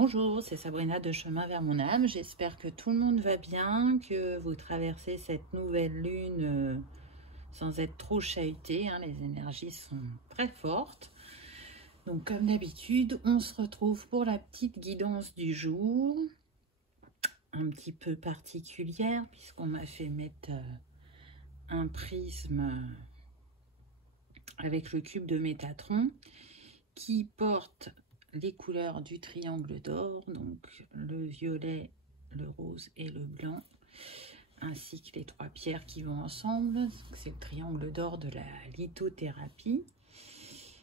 Bonjour, c'est Sabrina de Chemin vers mon âme. J'espère que tout le monde va bien, que vous traversez cette nouvelle lune sans être trop chahuté. Les énergies sont très fortes. Donc comme d'habitude, on se retrouve pour la petite guidance du jour. Un petit peu particulière puisqu'on m'a fait mettre un prisme avec le cube de Métatron qui porte les couleurs du triangle d'or, donc le violet, le rose et le blanc, ainsi que les trois pierres qui vont ensemble. C'est le triangle d'or de la lithothérapie.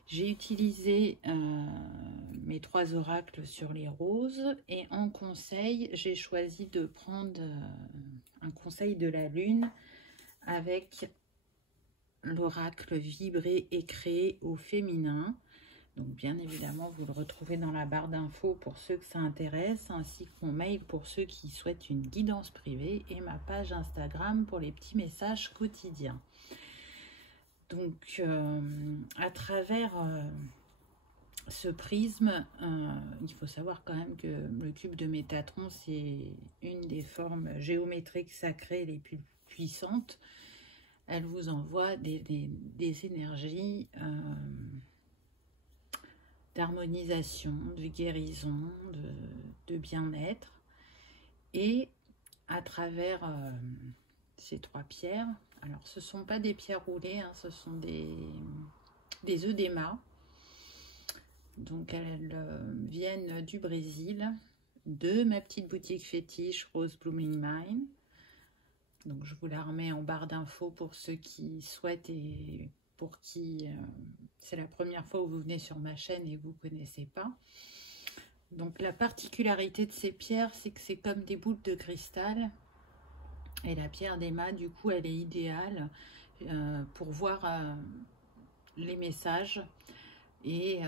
J'ai utilisé mes trois oracles sur les roses et en conseil, j'ai choisi de prendre un conseil de la lune avec l'oracle vibrer et créer au féminin. Donc bien évidemment, vous le retrouvez dans la barre d'infos pour ceux que ça intéresse, ainsi que mon mail pour ceux qui souhaitent une guidance privée et ma page Instagram pour les petits messages quotidiens. Donc à travers ce prisme, il faut savoir quand même que le cube de Métatron, c'est une des formes géométriques sacrées les plus puissantes. Elle vous envoie des énergies d'harmonisation, de guérison, de bien-être. Et à travers ces trois pierres, alors ce ne sont pas des pierres roulées, ce sont des œdémas. Donc elles viennent du Brésil, de ma petite boutique fétiche Rose Blooming Mind. Donc je vous la remets en barre d'infos pour ceux qui souhaitent et pour qui c'est la première fois où vous venez sur ma chaîne et vous ne connaissez pas. Donc la particularité de ces pierres, c'est que c'est comme des boules de cristal. Et la pierre d'Emma, du coup, elle est idéale pour voir les messages. Et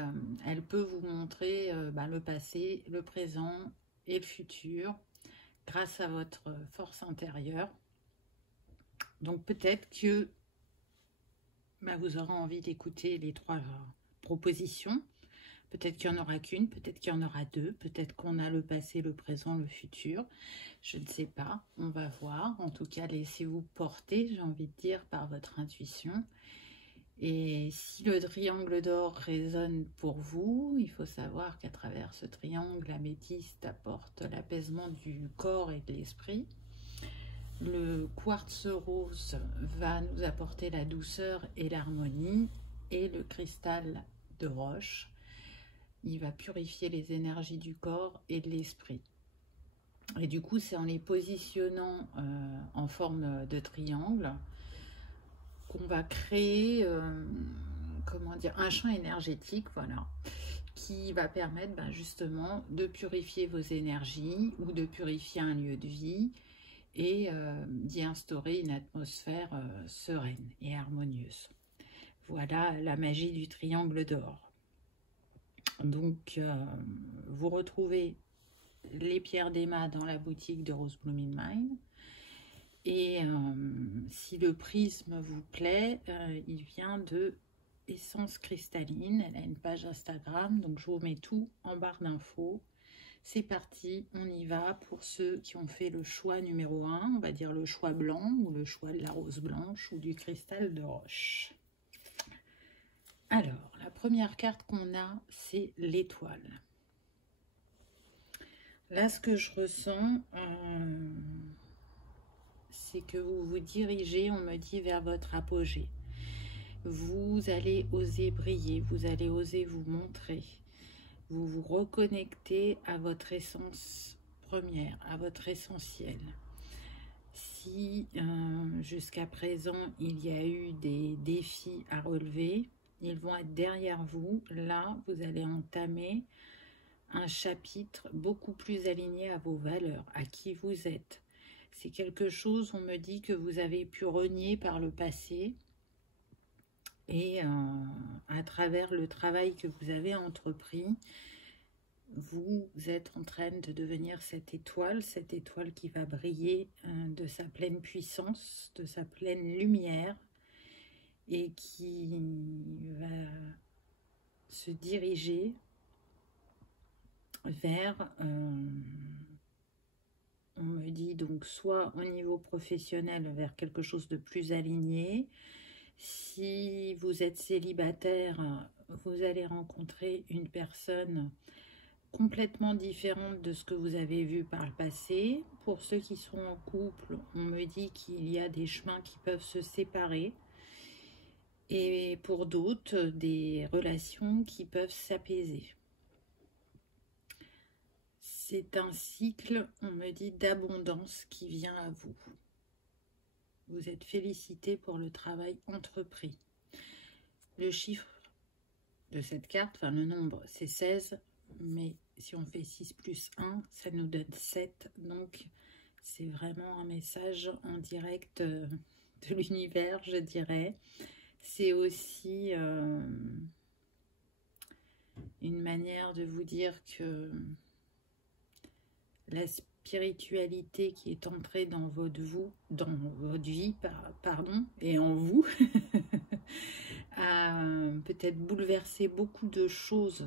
elle peut vous montrer le passé, le présent et le futur grâce à votre force intérieure. Donc peut-être que vous aurez envie d'écouter les trois propositions. Peut-être qu'il n'y en aura qu'une, peut-être qu'il y en aura deux, peut-être qu'on a le passé, le présent, le futur. Je ne sais pas, on va voir. En tout cas, laissez-vous porter, j'ai envie de dire, par votre intuition. Et si le triangle d'or résonne pour vous, il faut savoir qu'à travers ce triangle, l'améthyste apporte l'apaisement du corps et de l'esprit. Le quartz rose va nous apporter la douceur et l'harmonie. Et le cristal de roche, il va purifier les énergies du corps et de l'esprit. Et du coup, c'est en les positionnant en forme de triangle qu'on va créer un champ énergétique, voilà, qui va permettre justement de purifier vos énergies ou de purifier un lieu de vie et d'y instaurer une atmosphère sereine et harmonieuse. Voilà la magie du triangle d'or. Donc, vous retrouvez les pierres d'Emma dans la boutique de Rose Blooming Mind. Et si le prisme vous plaît, il vient de Essence Cristalline. Elle a une page Instagram, donc je vous mets tout en barre d'infos. C'est parti, on y va pour ceux qui ont fait le choix numéro 1, on va dire le choix blanc ou le choix de la rose blanche ou du cristal de roche. Alors, la première carte qu'on a, c'est l'étoile. Là, ce que je ressens, c'est que vous vous dirigez, on me dit, vers votre apogée. Vous allez oser briller, vous allez oser vous montrer. Vous vous reconnectez à votre essence première, à votre essentiel. Si jusqu'à présent, il y a eu des défis à relever, ils vont être derrière vous. Là, vous allez entamer un chapitre beaucoup plus aligné à vos valeurs, à qui vous êtes. C'est quelque chose, on me dit, que vous avez pu renier par le passé. Et à travers le travail que vous avez entrepris, vous êtes en train de devenir cette étoile qui va briller de sa pleine puissance, de sa pleine lumière, et qui va se diriger vers, on me dit donc soit au niveau professionnel vers quelque chose de plus aligné. Si vous êtes célibataire, vous allez rencontrer une personne complètement différente de ce que vous avez vu par le passé. Pour ceux qui sont en couple, on me dit qu'il y a des chemins qui peuvent se séparer. Et pour d'autres, des relations qui peuvent s'apaiser. C'est un cycle, on me dit, d'abondance qui vient à vous. Vous êtes félicité pour le travail entrepris. Le chiffre de cette carte, enfin le nombre, c'est 16, mais si on fait 6 plus 1, ça nous donne 7. Donc, c'est vraiment un message en direct de l'univers, je dirais. C'est aussi une manière de vous dire que la spiritualité qui est entrée dans votre vie, et en vous, a peut-être bouleversé beaucoup de choses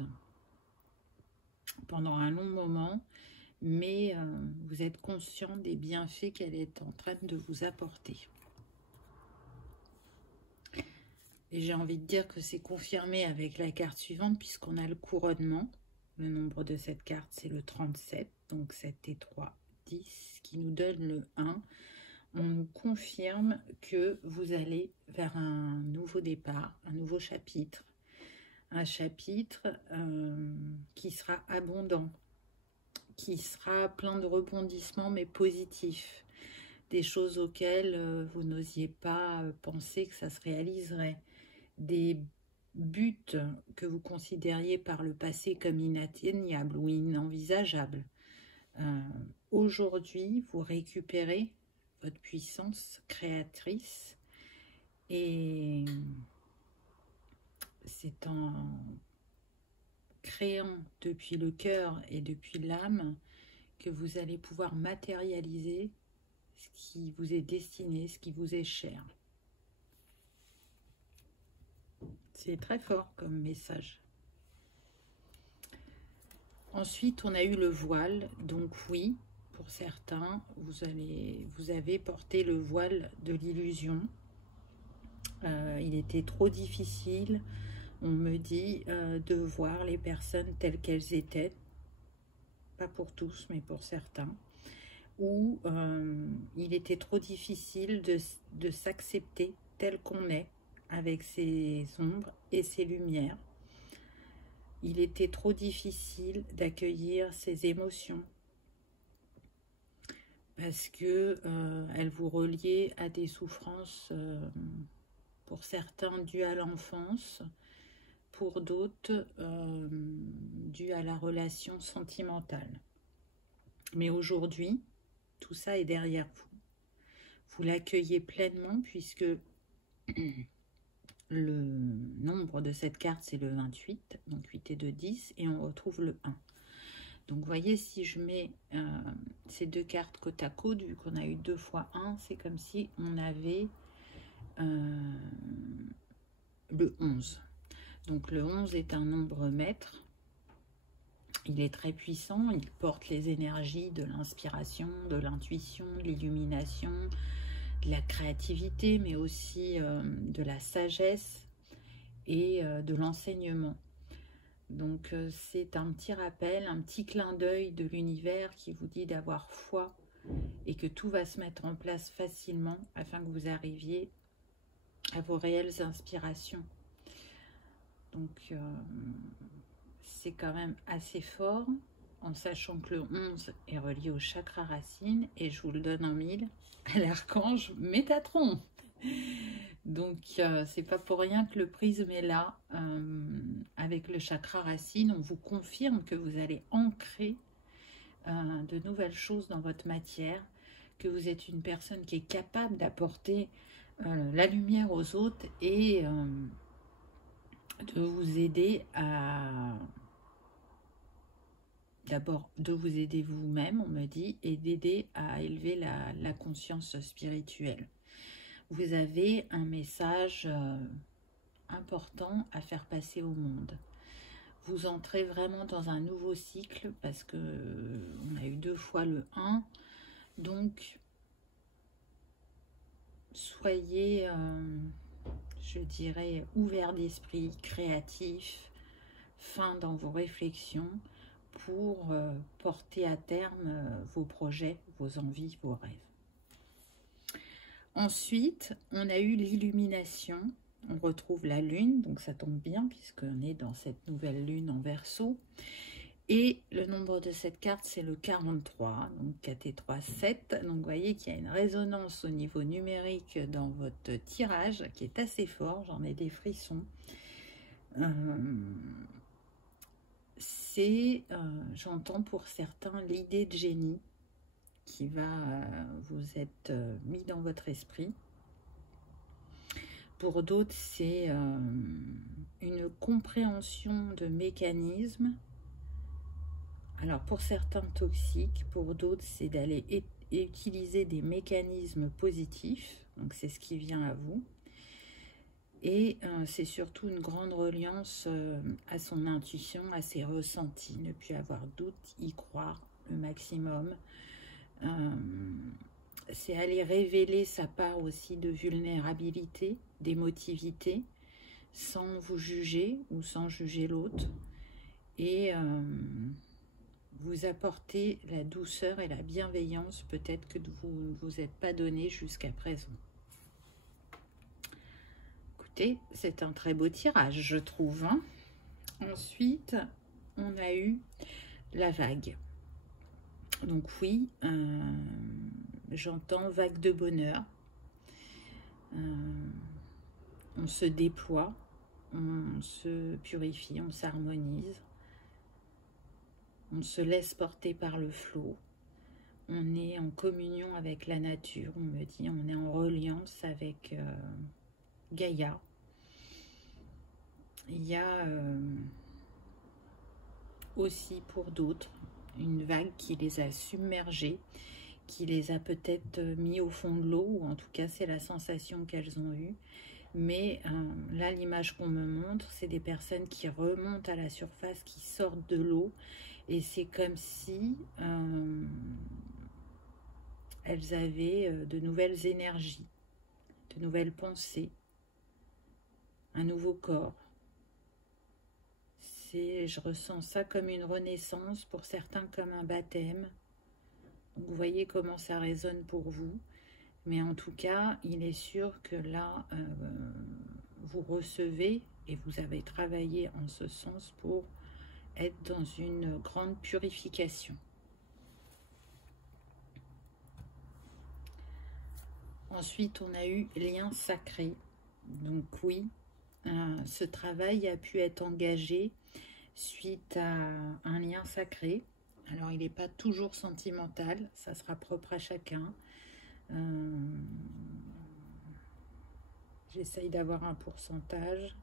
pendant un long moment, mais vous êtes conscient des bienfaits qu'elle est en train de vous apporter. Et j'ai envie de dire que c'est confirmé avec la carte suivante, puisqu'on a le couronnement. Le nombre de cette carte, c'est le 37, donc 7 et 3, 10, qui nous donne le 1. On nous confirme que vous allez vers un nouveau départ, un nouveau chapitre. Un chapitre qui sera abondant, qui sera plein de rebondissements, mais positifs. Des choses auxquelles vous n'osiez pas penser que ça se réaliserait. Des buts que vous considériez par le passé comme inatteignables ou inenvisageables. Aujourd'hui, vous récupérez votre puissance créatrice et c'est en créant depuis le cœur et depuis l'âme que vous allez pouvoir matérialiser ce qui vous est destiné, ce qui vous est cher. C'est très fort comme message. Ensuite, on a eu le voile. Donc oui, pour certains, vous avez porté le voile de l'illusion. Il était trop difficile, on me dit, de voir les personnes telles qu'elles étaient. Pas pour tous, mais pour certains. Ou il était trop difficile de s'accepter tel qu'on est, avec ses ombres et ses lumières. Il était trop difficile d'accueillir ses émotions parce que elles vous reliaient à des souffrances, pour certains dues à l'enfance, pour d'autres dues à la relation sentimentale. Mais aujourd'hui, tout ça est derrière vous. Vous l'accueillez pleinement puisque le nombre de cette carte, c'est le 28, donc 8 et 2, 10, et on retrouve le 1. Donc, vous voyez, si je mets ces deux cartes côte à côte, vu qu'on a eu 2 fois 1, c'est comme si on avait le 11. Donc, le 11 est un nombre maître. Il est très puissant, il porte les énergies de l'inspiration, de l'intuition, de l'illumination, de la créativité, mais aussi de la sagesse et de l'enseignement. Donc c'est un petit rappel, un petit clin d'œil de l'univers qui vous dit d'avoir foi et que tout va se mettre en place facilement afin que vous arriviez à vos réelles inspirations. Donc c'est quand même assez fort, en sachant que le 11 est relié au chakra racine, et je vous le donne en 1000, à l'archange Métatron. Donc, c'est pas pour rien que le prisme est là. Avec le chakra racine, on vous confirme que vous allez ancrer de nouvelles choses dans votre matière, que vous êtes une personne qui est capable d'apporter la lumière aux autres et de vous aider à... D'abord, de vous aider vous-même, on me dit, et d'aider à élever la conscience spirituelle. Vous avez un message important à faire passer au monde. vous entrez vraiment dans un nouveau cycle parce que on a eu 2 fois le 1. Donc, soyez, je dirais, ouverts d'esprit, créatifs, fins dans vos réflexions pour porter à terme vos projets, vos envies, vos rêves. Ensuite, on a eu l'illumination. On retrouve la lune, donc ça tombe bien puisqu'on est dans cette nouvelle lune en Verseau. Et le nombre de cette carte, c'est le 43, donc 4 et 3, 7. Donc vous voyez qu'il y a une résonance au niveau numérique dans votre tirage qui est assez fort, j'en ai des frissons. J'entends pour certains l'idée de génie qui va vous être mis dans votre esprit. Pour d'autres, c'est une compréhension de mécanismes. Alors, pour certains toxiques, pour d'autres, c'est d'aller utiliser des mécanismes positifs. Donc, c'est ce qui vient à vous. Et c'est surtout une grande reliance à son intuition, à ses ressentis. Ne plus avoir de doute, y croire le maximum. C'est aller révéler sa part aussi de vulnérabilité, d'émotivité, sans vous juger ou sans juger l'autre. Et vous apporter la douceur et la bienveillance peut-être que vous ne vous êtes pas donné jusqu'à présent. Écoutez, c'est un très beau tirage, je trouve. Hein. Ensuite, on a eu la vague. Donc oui, j'entends vague de bonheur. On se déploie, on se purifie, on s'harmonise. On se laisse porter par le flot. On est en communion avec la nature, on me dit. On est en reliance avec Gaïa. Il y a aussi pour d'autres une vague qui les a submergés, qui les a peut-être mis au fond de l'eau, ou en tout cas c'est la sensation qu'elles ont eue. Mais là, l'image qu'on me montre, c'est des personnes qui remontent à la surface, qui sortent de l'eau. Et c'est comme si elles avaient de nouvelles énergies, de nouvelles pensées, un nouveau corps. Je ressens ça comme une renaissance, pour certains comme un baptême. Donc vous voyez comment ça résonne pour vous. Mais en tout cas, il est sûr que là, vous recevez et vous avez travaillé en ce sens pour être dans une grande purification. Ensuite, on a eu lien sacré. Donc oui, ce travail a pu être engagé suite à un lien sacré. Alors, il n'est pas toujours sentimental, ça sera propre à chacun. J'essaye d'avoir un pourcentage.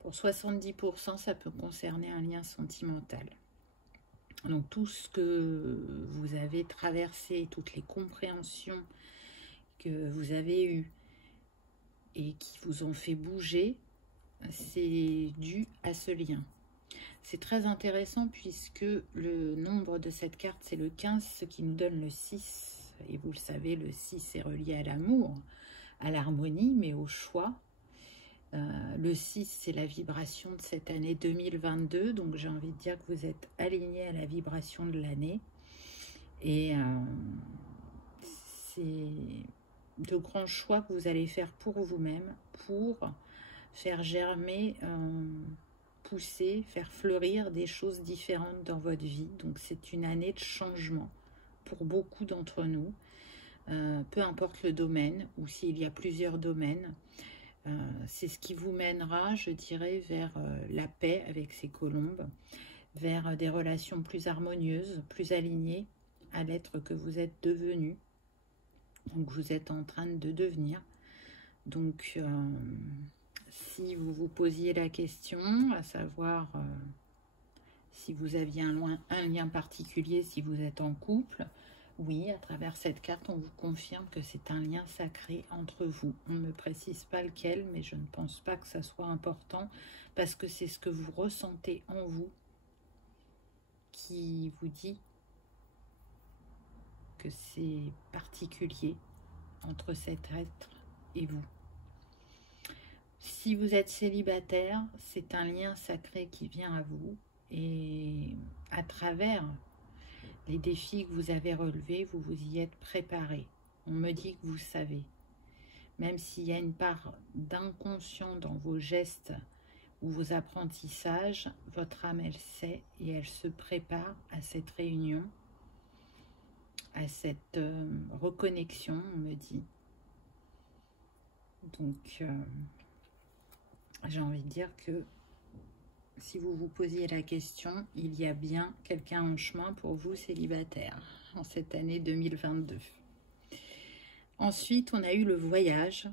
Pour 70%, ça peut concerner un lien sentimental. Donc tout ce que vous avez traversé, toutes les compréhensions que vous avez eues et qui vous ont fait bouger, c'est dû à ce lien. C'est très intéressant puisque le nombre de cette carte, c'est le 15, ce qui nous donne le 6. Et vous le savez, le 6 est relié à l'amour, à l'harmonie, mais au choix. Le 6, c'est la vibration de cette année 2022. Donc, j'ai envie de dire que vous êtes aligné à la vibration de l'année. Et c'est de grands choix que vous allez faire pour vous-même, pour faire germer, pousser, faire fleurir des choses différentes dans votre vie. Donc, c'est une année de changement pour beaucoup d'entre nous. Peu importe le domaine ou s'il y a plusieurs domaines. C'est ce qui vous mènera, je dirais, vers la paix avec ces colombes, vers des relations plus harmonieuses, plus alignées à l'être que vous êtes devenu. Donc, vous êtes en train de devenir. Donc, si vous vous posiez la question, à savoir si vous aviez un lien particulier, si vous êtes en couple, Oui, à travers cette carte, on vous confirme que c'est un lien sacré entre vous. On ne me précise pas lequel, mais je ne pense pas que ça soit important parce que c'est ce que vous ressentez en vous qui vous dit que c'est particulier entre cet être et vous. Si vous êtes célibataire, c'est un lien sacré qui vient à vous et à travers les défis que vous avez relevés, vous vous y êtes préparé. On me dit que vous savez. Même s'il y a une part d'inconscient dans vos gestes ou vos apprentissages, votre âme, elle sait et elle se prépare à cette réunion, à cette reconnexion, on me dit. Donc, j'ai envie de dire que si vous vous posiez la question, il y a bien quelqu'un en chemin pour vous, célibataire, en cette année 2022. Ensuite, on a eu le voyage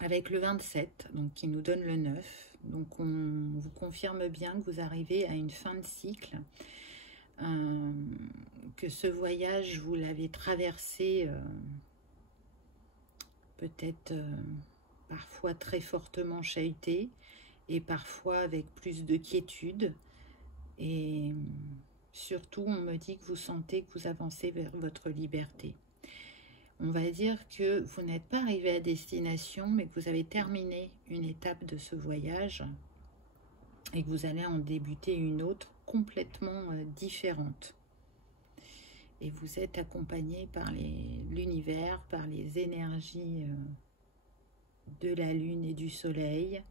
avec le 27, donc qui nous donne le 9. Donc, on vous confirme bien que vous arrivez à une fin de cycle, que ce voyage, vous l'avez traversé peut-être parfois très fortement chahuté et parfois avec plus de quiétude. Et surtout, on me dit que vous sentez que vous avancez vers votre liberté. On va dire que vous n'êtes pas arrivé à destination, mais que vous avez terminé une étape de ce voyage et que vous allez en débuter une autre complètement différente. Et vous êtes accompagné par l'univers, par les énergies de la lune et du soleil,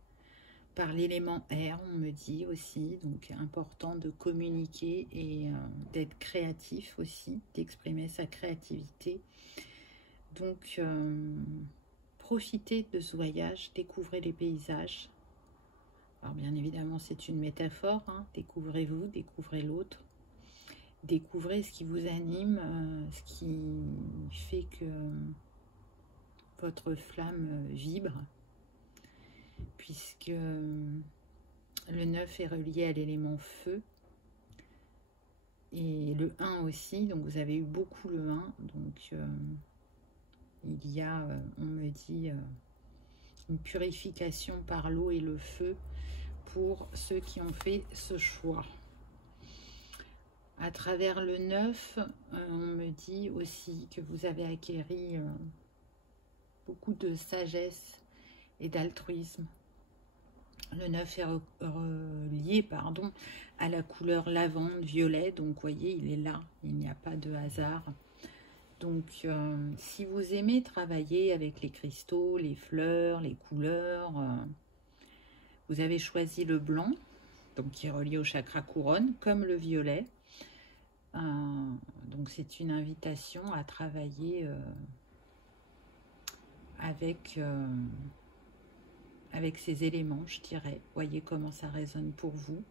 par l'élément air, on me dit aussi. Donc, important de communiquer et d'être créatif aussi, d'exprimer sa créativité. Donc, profitez de ce voyage, découvrez les paysages. Alors, bien évidemment, c'est une métaphore, hein. Découvrez-vous, découvrez l'autre. Découvrez ce qui vous anime, ce qui fait que votre flamme vibre, puisque le 9 est relié à l'élément feu. Et le 1 aussi, donc vous avez eu beaucoup le 1, donc il y a, on me dit, une purification par l'eau et le feu pour ceux qui ont fait ce choix. À travers le 9, on me dit aussi que vous avez acquéri beaucoup de sagesse et d'altruisme. Le 9 est relié à la couleur lavande, violet, donc vous voyez, il est là, il n'y a pas de hasard. Donc, si vous aimez travailler avec les cristaux, les fleurs, les couleurs, vous avez choisi le blanc, donc qui est relié au chakra couronne, comme le violet. Donc, c'est une invitation à travailler avec ces éléments, je dirais. Voyez comment ça résonne pour vous.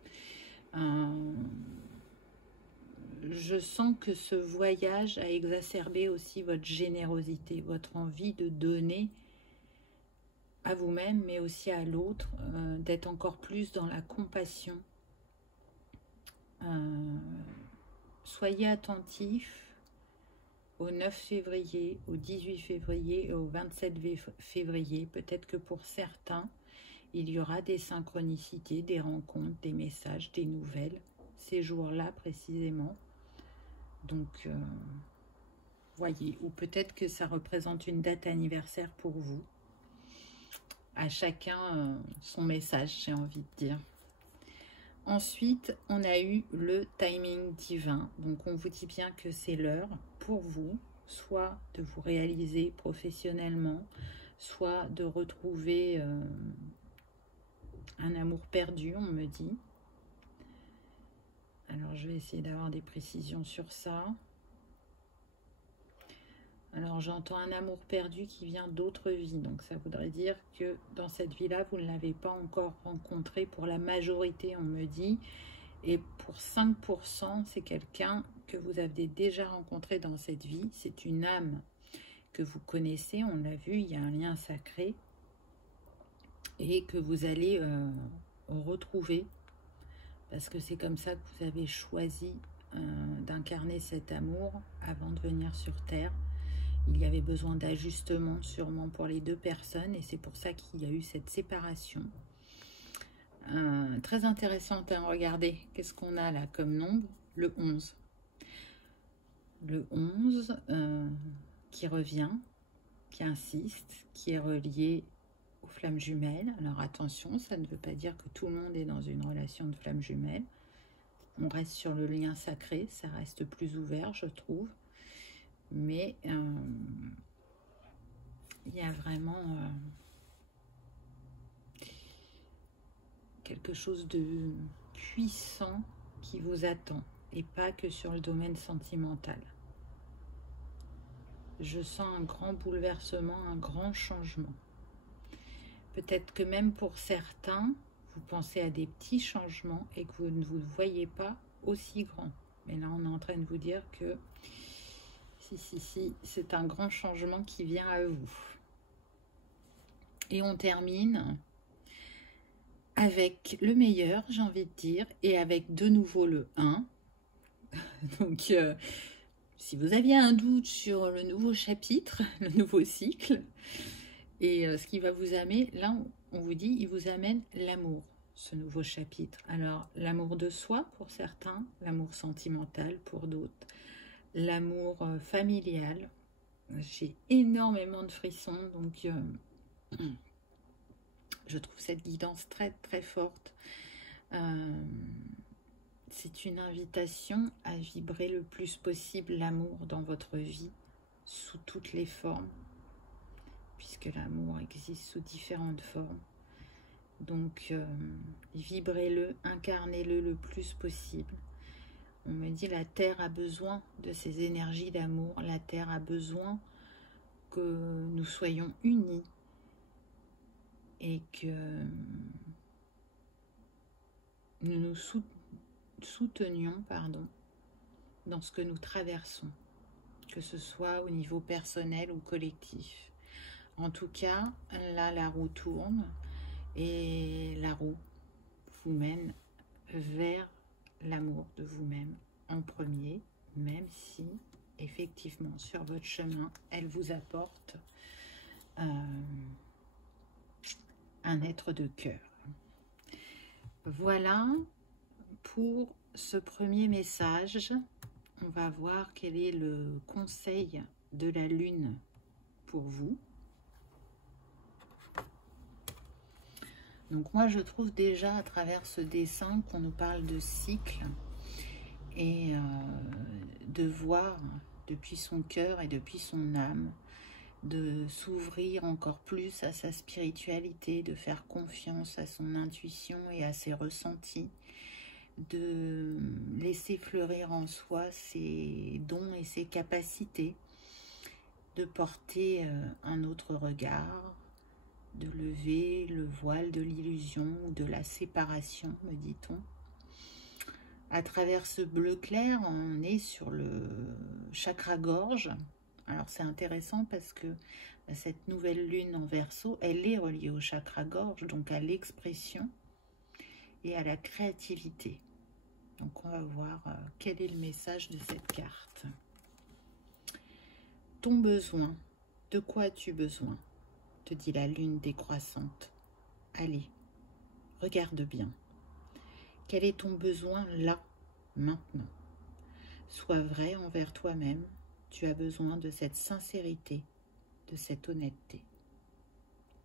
Je sens que ce voyage a exacerbé aussi votre générosité, votre envie de donner à vous-même, mais aussi à l'autre, d'être encore plus dans la compassion. Soyez attentifs au 9 février, au 18 février et au 27 février. Peut-être que pour certains, il y aura des synchronicités, des rencontres, des messages, des nouvelles, ces jours-là précisément. Donc, voyez, ou peut-être que ça représente une date anniversaire pour vous. À chacun son message, j'ai envie de dire. Ensuite, on a eu le timing divin. Donc, on vous dit bien que c'est l'heure pour vous, soit de vous réaliser professionnellement, soit de retrouver un amour perdu, on me dit. Alors, je vais essayer d'avoir des précisions sur ça. Alors, j'entends un amour perdu qui vient d'autres vies. Donc, ça voudrait dire que dans cette vie-là, vous ne l'avez pas encore rencontré pour la majorité, on me dit. Et pour 5%, c'est quelqu'un que vous avez déjà rencontré dans cette vie. C'est une âme que vous connaissez, on l'a vu, il y a un lien sacré. Et que vous allez retrouver. Parce que c'est comme ça que vous avez choisi d'incarner cet amour avant de venir sur Terre. Il y avait besoin d'ajustement sûrement pour les deux personnes et c'est pour ça qu'il y a eu cette séparation. Très intéressante à regarder. Qu'est-ce qu'on a là comme nombre? Le 11. Le 11 qui revient, qui insiste, qui est relié aux flammes jumelles. Alors attention, ça ne veut pas dire que tout le monde est dans une relation de flammes jumelles. On reste sur le lien sacré, ça reste plus ouvert, je trouve. Mais il y a vraiment quelque chose de puissant qui vous attend, et pas que sur le domaine sentimental. Je sens un grand bouleversement, un grand changement. Peut-être que même pour certains, vous pensez à des petits changements et que vous ne vous voyez pas aussi grands. Mais là, on est en train de vous dire que si, c'est un grand changement qui vient à vous. Et on termine avec le meilleur, j'ai envie de dire, et avec de nouveau le 1. Donc, si vous aviez un doute sur le nouveau chapitre, le nouveau cycle, et ce qui va vous amener, là, on vous dit, il vous amène l'amour, ce nouveau chapitre. Alors, l'amour de soi pour certains, l'amour sentimental pour d'autres, l'amour familial. J'ai énormément de frissons, donc je trouve cette guidance très, très forte. C'est une invitation à vibrer le plus possible l'amour dans votre vie, sous toutes les formes, puisque l'amour existe sous différentes formes. Donc, vibrez-le, incarnez-le le plus possible. On me dit la Terre a besoin de ces énergies d'amour. La Terre a besoin que nous soyons unis et que nous nous soutenions dans ce que nous traversons, que ce soit au niveau personnel ou collectif. En tout cas, là, la roue tourne et la roue vous mène vers l'amour de vous-même en premier, même si, effectivement, sur votre chemin, elle vous apporte un être de cœur. Voilà pour ce premier message. On va voir quel est le conseil de la Lune pour vous. Donc moi, je trouve déjà à travers ce dessin qu'on nous parle de cycle et de voir depuis son cœur et depuis son âme, de s'ouvrir encore plus à sa spiritualité, de faire confiance à son intuition et à ses ressentis, de laisser fleurir en soi ses dons et ses capacités, de porter un autre regard, de lever le voile de l'illusion ou de la séparation, me dit-on. À travers ce bleu clair, on est sur le chakra-gorge. Alors c'est intéressant parce que cette nouvelle lune en Verseau, elle est reliée au chakra-gorge, donc à l'expression et à la créativité. Donc on va voir quel est le message de cette carte. Ton besoin, de quoi as-tu besoin? Te dit la lune décroissante. Allez, regarde bien. Quel est ton besoin là, maintenant? Sois vrai envers toi-même. Tu as besoin de cette sincérité, de cette honnêteté.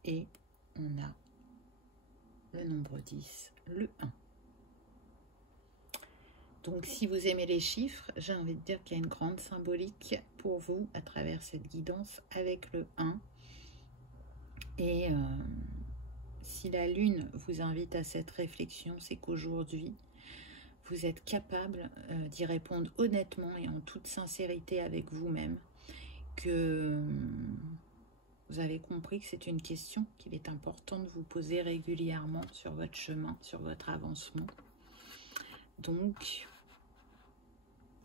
Et on a le nombre 10, le 1. Donc si vous aimez les chiffres, j'ai envie de dire qu'il y a une grande symbolique pour vous à travers cette guidance avec le 1. Et si la lune vous invite à cette réflexion, c'est qu'aujourd'hui, vous êtes capable d'y répondre honnêtement et en toute sincérité avec vous-même, que vous avez compris que c'est une question qu'il est important de vous poser régulièrement sur votre chemin, sur votre avancement. Donc,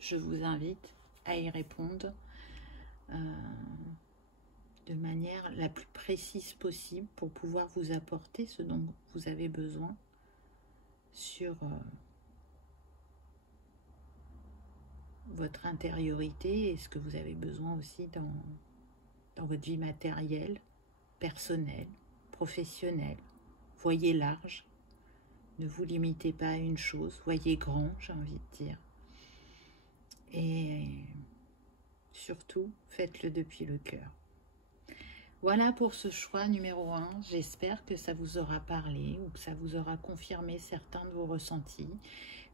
je vous invite à y répondre de manière la plus précise possible pour pouvoir vous apporter ce dont vous avez besoin sur votre intériorité et ce que vous avez besoin aussi dans votre vie matérielle, personnelle, professionnelle. Voyez large, ne vous limitez pas à une chose, voyez grand, j'ai envie de dire. Et surtout, faites-le depuis le cœur. Voilà pour ce choix numéro 1. J'espère que ça vous aura parlé ou que ça vous aura confirmé certains de vos ressentis,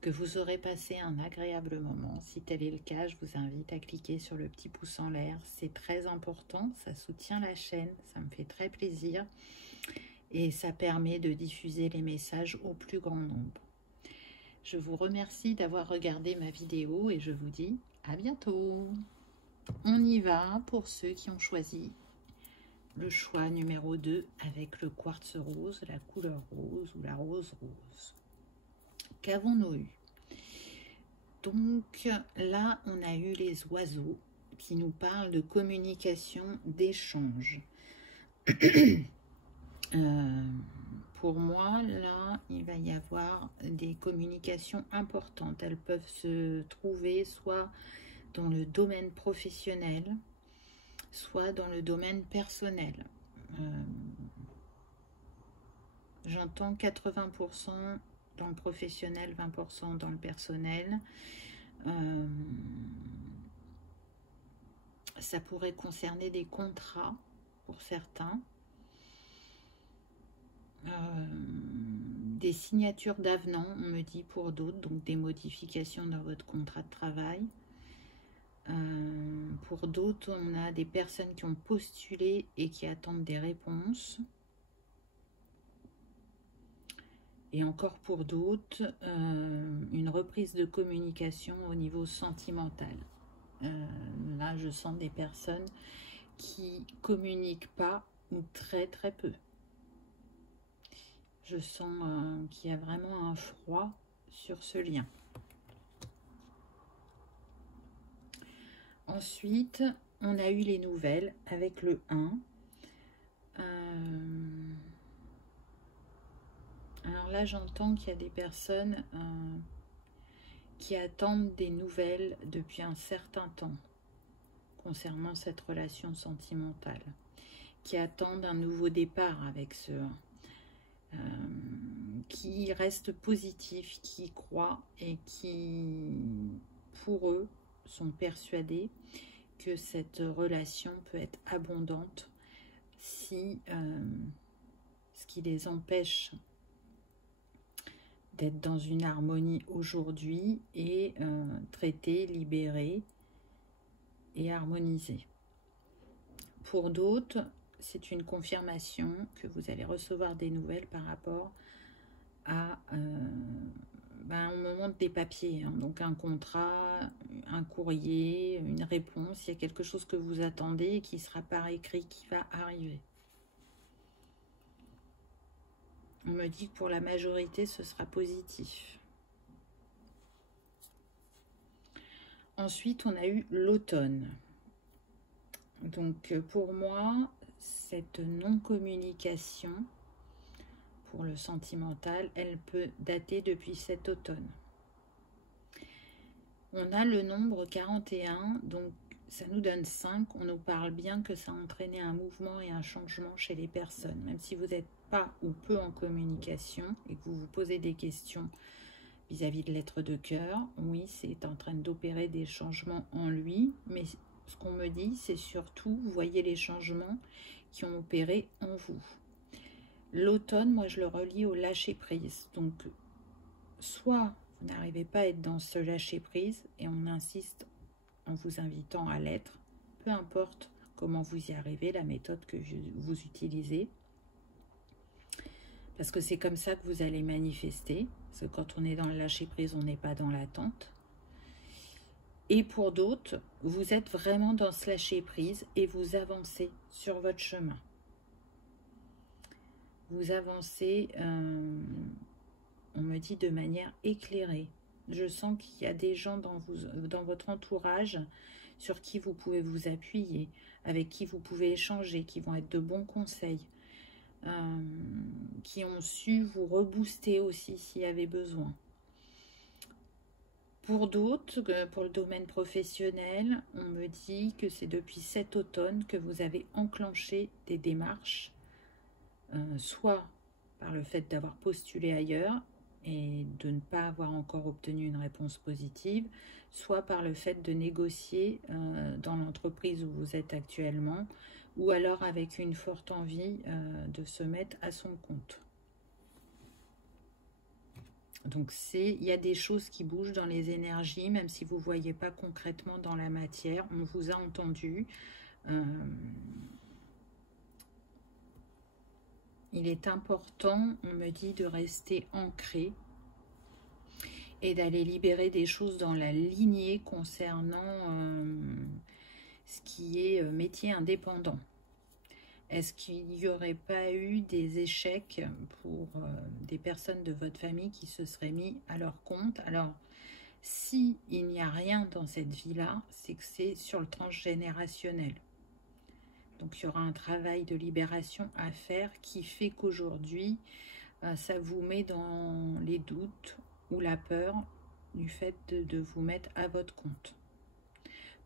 que vous aurez passé un agréable moment. Si tel est le cas, je vous invite à cliquer sur le petit pouce en l'air. C'est très important, ça soutient la chaîne, ça me fait très plaisir et ça permet de diffuser les messages au plus grand nombre. Je vous remercie d'avoir regardé ma vidéo et je vous dis à bientôt. On y va pour ceux qui ont choisi le choix numéro 2 avec le quartz rose, la couleur rose ou la rose rose. Qu'avons-nous eu? Donc là, on a eu les oiseaux qui nous parlent de communication, d'échange. Pour moi, là, il va y avoir des communications importantes. Elles peuvent se trouver soit dans le domaine professionnel, soit dans le domaine personnel. J'entends 80% dans le professionnel, 20% dans le personnel. Ça pourrait concerner des contrats pour certains. Des signatures d'avenants, on me dit pour d'autres, donc des modifications dans votre contrat de travail. Pour d'autres, on a des personnes qui ont postulé et qui attendent des réponses. Et encore pour d'autres, une reprise de communication au niveau sentimental. Là, je sens des personnes qui communiquent pas ou très très peu. Je sens qu'il y a vraiment un froid sur ce lien. Ensuite, on a eu les nouvelles avec le 1. Alors là, j'entends qu'il y a des personnes qui attendent des nouvelles depuis un certain temps concernant cette relation sentimentale, qui attendent un nouveau départ avec ce 1. Qui restent positifs, qui y croient et qui, pour eux, sont persuadés que cette relation peut être abondante si ce qui les empêche d'être dans une harmonie aujourd'hui est traité, libéré et harmonisé. Pour d'autres, c'est une confirmation que vous allez recevoir des nouvelles par rapport à au moment des papiers, hein, donc un contrat, un courrier, une réponse, il y a quelque chose que vous attendez et qui sera par écrit, qui va arriver. On me dit que pour la majorité, ce sera positif. Ensuite, on a eu l'automne. Donc, pour moi, cette non-communication pour le sentimental, elle peut dater depuis cet automne. On a le nombre 41, donc ça nous donne 5. On nous parle bien que ça a entraîné un mouvement et un changement chez les personnes. Même si vous n'êtes pas ou peu en communication et que vous vous posez des questions vis-à-vis de l'être de cœur, oui, c'est en train d'opérer des changements en lui. Mais ce qu'on me dit, c'est surtout, vous voyez les changements qui ont opéré en vous. L'automne, moi, je le relie au lâcher-prise. Donc, soit vous n'arrivez pas à être dans ce lâcher-prise, et on insiste en vous invitant à l'être, peu importe comment vous y arrivez, la méthode que vous utilisez, parce que c'est comme ça que vous allez manifester, parce que quand on est dans le lâcher-prise, on n'est pas dans l'attente. Et pour d'autres, vous êtes vraiment dans ce lâcher-prise et vous avancez sur votre chemin. Vous avancez, on me dit, de manière éclairée. Je sens qu'il y a des gens dans votre entourage sur qui vous pouvez vous appuyer, avec qui vous pouvez échanger, qui vont être de bons conseils, qui ont su vous rebooster aussi s'il y avait besoin. Pour d'autres, pour le domaine professionnel, on me dit que c'est depuis cet automne que vous avez enclenché des démarches, soit par le fait d'avoir postulé ailleurs et de ne pas avoir encore obtenu une réponse positive, soit par le fait de négocier dans l'entreprise où vous êtes actuellement, ou alors avec une forte envie de se mettre à son compte. Donc il y a des choses qui bougent dans les énergies, même si vous ne voyez pas concrètement dans la matière. On vous a entendu. Il est important, on me dit, de rester ancré et d'aller libérer des choses dans la lignée concernant ce qui est métier indépendant. Est-ce qu'il n'y aurait pas eu des échecs pour des personnes de votre famille qui se seraient mis à leur compte? Alors, s'il n'y a rien dans cette vie-là, c'est que c'est sur le transgénérationnel. Donc, il y aura un travail de libération à faire qui fait qu'aujourd'hui, ça vous met dans les doutes ou la peur du fait de vous mettre à votre compte.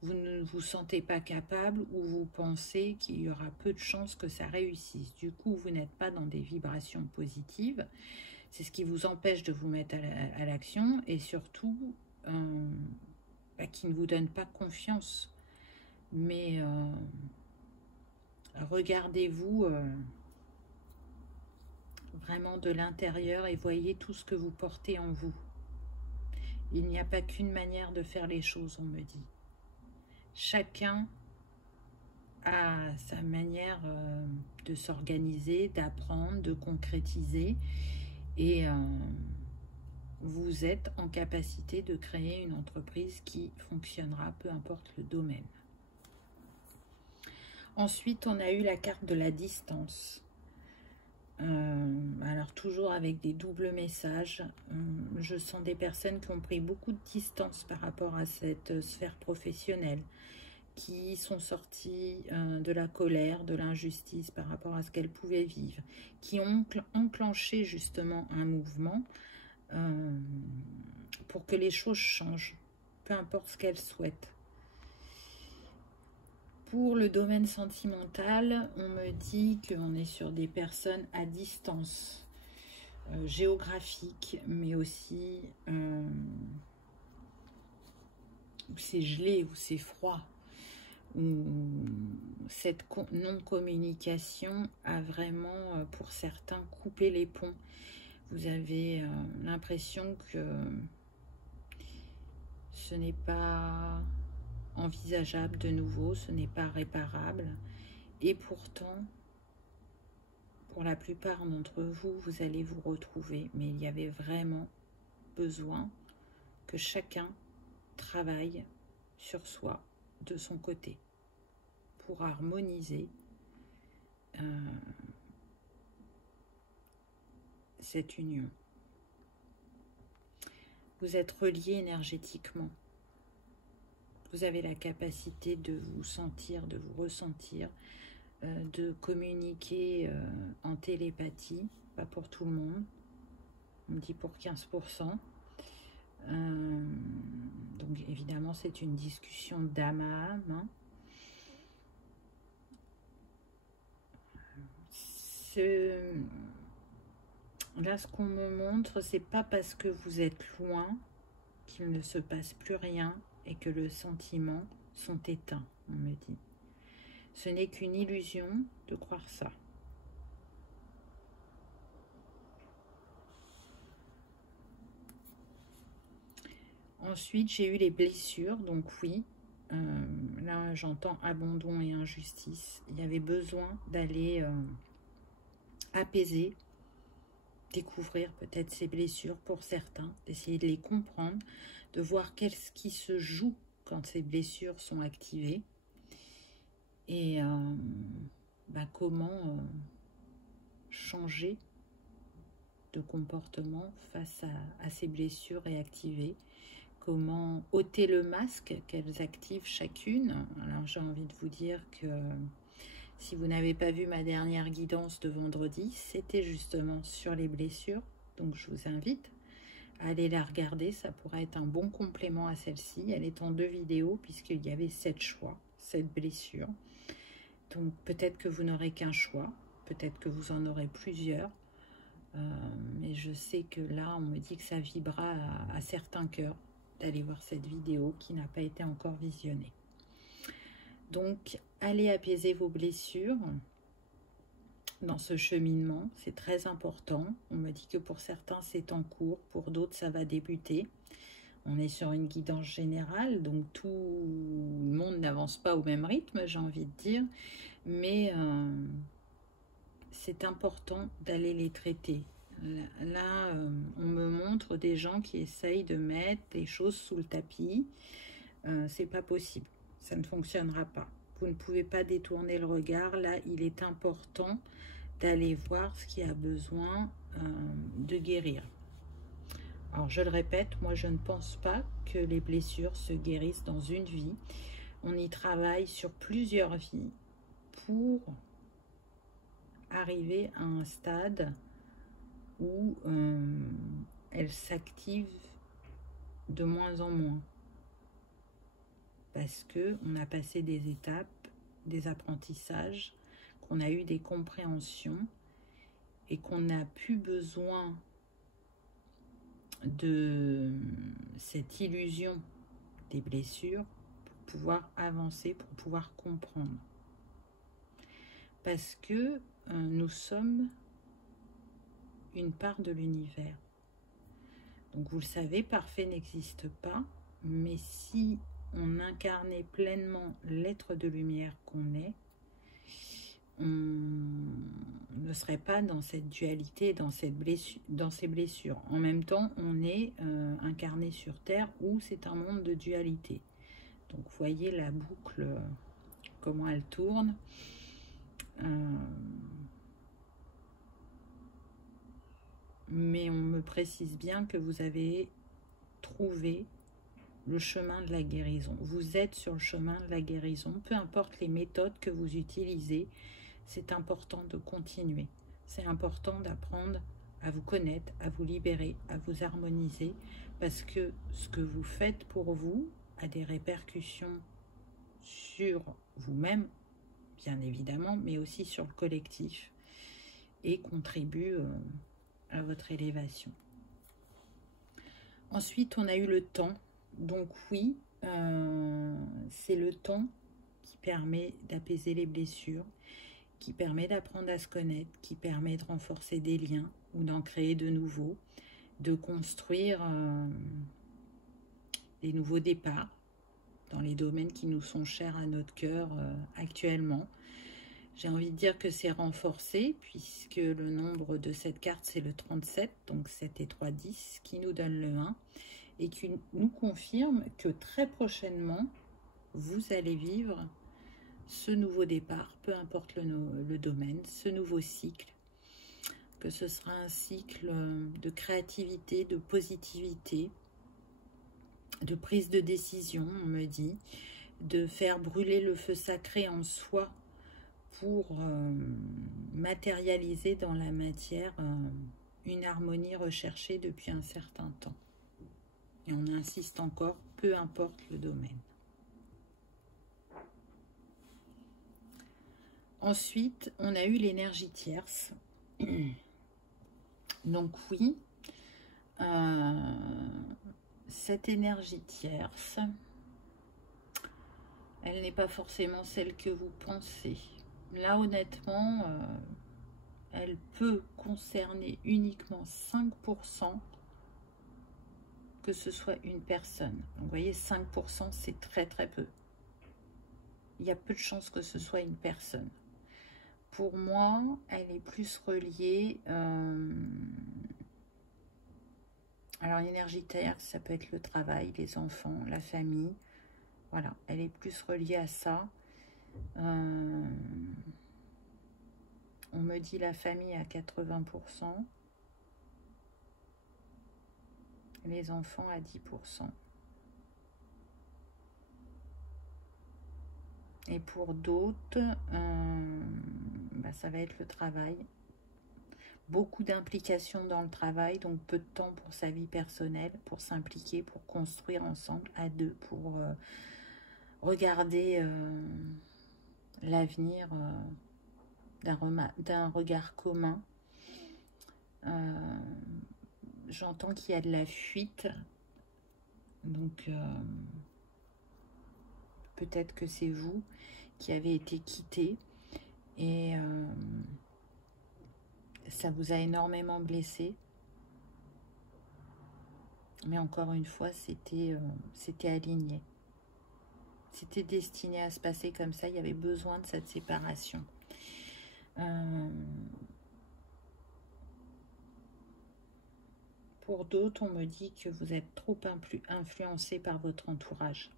Vous ne vous sentez pas capable ou vous pensez qu'il y aura peu de chances que ça réussisse. Du coup, vous n'êtes pas dans des vibrations positives. C'est ce qui vous empêche de vous mettre à l'action et surtout qui ne vous donne pas confiance. Mais regardez-vous vraiment de l'intérieur et voyez tout ce que vous portez en vous. Il n'y a pas qu'une manière de faire les choses, on me dit. Chacun a sa manière de s'organiser, d'apprendre, de concrétiser. Et vous êtes en capacité de créer une entreprise qui fonctionnera, peu importe le domaine. Ensuite, on a eu la carte de la distance. Alors, toujours avec des doubles messages. Je sens des personnes qui ont pris beaucoup de distance par rapport à cette sphère professionnelle, qui sont sorties de la colère, de l'injustice par rapport à ce qu'elles pouvaient vivre, qui ont enclenché justement un mouvement pour que les choses changent, peu importe ce qu'elles souhaitent. Pour le domaine sentimental, on me dit qu'on est sur des personnes à distance géographique, mais aussi où c'est gelé, où c'est froid, où cette non-communication a vraiment, pour certains, coupé les ponts. Vous avez l'impression que ce n'est pas envisageable de nouveau, ce n'est pas réparable. Et pourtant, pour la plupart d'entre vous, vous allez vous retrouver. Mais il y avait vraiment besoin que chacun travaille sur soi de son côté pour harmoniser cette union. Vous êtes reliés énergétiquement. Vous avez la capacité de vous sentir, de vous ressentir, de communiquer en télépathie, pas pour tout le monde, on me dit pour 15%. Donc évidemment c'est une discussion d'âme à âme. Hein. Là ce qu'on me montre, c'est pas parce que vous êtes loin qu'il ne se passe plus rien et que les sentiments sont éteints, on me dit. Ce n'est qu'une illusion de croire ça. Ensuite, j'ai eu les blessures, donc oui, là j'entends abandon et injustice. Il y avait besoin d'aller apaiser, découvrir peut-être ces blessures pour certains, d'essayer de les comprendre, de voir qu'est-ce qui se joue quand ces blessures sont activées et comment changer de comportement face à ces blessures réactivées. Comment ôter le masque qu'elles activent chacune. Alors j'ai envie de vous dire que si vous n'avez pas vu ma dernière guidance de vendredi, c'était justement sur les blessures. Donc je vous invite Allez la regarder, ça pourrait être un bon complément à celle-ci. Elle est en 2 vidéos puisqu'il y avait 7 choix, 7 blessures. Donc peut-être que vous n'aurez qu'un choix, peut-être que vous en aurez plusieurs. Mais je sais que là, on me dit que ça vibrera à certains cœurs d'aller voir cette vidéo qui n'a pas été encore visionnée. Donc, allez apaiser vos blessures dans ce cheminement, c'est très important. On me dit que pour certains, c'est en cours, pour d'autres, ça va débuter. On est sur une guidance générale, donc tout le monde n'avance pas au même rythme, j'ai envie de dire, mais c'est important d'aller les traiter. Là, on me montre des gens qui essayent de mettre les choses sous le tapis. C'est pas possible, ça ne fonctionnera pas. Vous ne pouvez pas détourner le regard. Là, il est important d'aller voir ce qui a besoin de guérir. Alors, je le répète, moi, je ne pense pas que les blessures se guérissent dans une vie. On y travaille sur plusieurs vies pour arriver à un stade où elles s'activent de moins en moins. Parce qu'on a passé des étapes, des apprentissages, qu'on a eu des compréhensions et qu'on n'a plus besoin de cette illusion des blessures pour pouvoir avancer, pour pouvoir comprendre. Parce que nous sommes une part de l'univers. Donc vous le savez, parfait n'existe pas, mais si on incarnait pleinement l'être de lumière qu'on est, on ne serait pas dans cette dualité, dans ces blessures. En même temps, on est incarné sur Terre où c'est un monde de dualité. Donc, vous voyez la boucle, comment elle tourne. Mais on me précise bien que vous avez trouvé le chemin de la guérison. Vous êtes sur le chemin de la guérison. Peu importe les méthodes que vous utilisez, c'est important de continuer. C'est important d'apprendre à vous connaître, à vous libérer, à vous harmoniser, parce que ce que vous faites pour vous a des répercussions sur vous-même, bien évidemment, mais aussi sur le collectif, et contribue à votre élévation. Ensuite, on a eu le temps. Donc oui, c'est le temps qui permet d'apaiser les blessures, qui permet d'apprendre à se connaître, qui permet de renforcer des liens ou d'en créer de nouveaux, de construire des nouveaux départs dans les domaines qui nous sont chers à notre cœur actuellement. J'ai envie de dire que c'est renforcé puisque le nombre de cette carte c'est le 37, donc 7 et 3, 10, qui nous donne le 1 et qui nous confirme que très prochainement, vous allez vivre ce nouveau départ, peu importe le domaine, ce nouveau cycle, que ce sera un cycle de créativité, de positivité, de prise de décision, on me dit, de faire brûler le feu sacré en soi pour matérialiser dans la matière une harmonie recherchée depuis un certain temps. Et on insiste encore, peu importe le domaine. Ensuite, on a eu l'énergie tierce. Donc oui, cette énergie tierce, elle n'est pas forcément celle que vous pensez. Là, honnêtement, elle peut concerner uniquement 5%, que ce soit une personne. Donc, vous voyez, 5%, c'est très très peu. Il y a peu de chances que ce soit une personne. Pour moi, elle est plus reliée... alors, l'énergie terre, ça peut être le travail, les enfants, la famille. Voilà, elle est plus reliée à ça. On me dit la famille à 80%. Les enfants à 10%. Et pour d'autres, ça va être le travail. beaucoup d'implications dans le travail, donc peu de temps pour sa vie personnelle, pour s'impliquer, pour construire ensemble à deux, pour regarder l'avenir d'un regard commun. J'entends qu'il y a de la fuite, donc peut-être que c'est vous qui avez été quitté et ça vous a énormément blessé. Mais encore une fois, c'était aligné. C'était destiné à se passer comme ça. Il y avait besoin de cette séparation. Pour d'autres, on me dit que vous êtes trop influencé par votre entourage.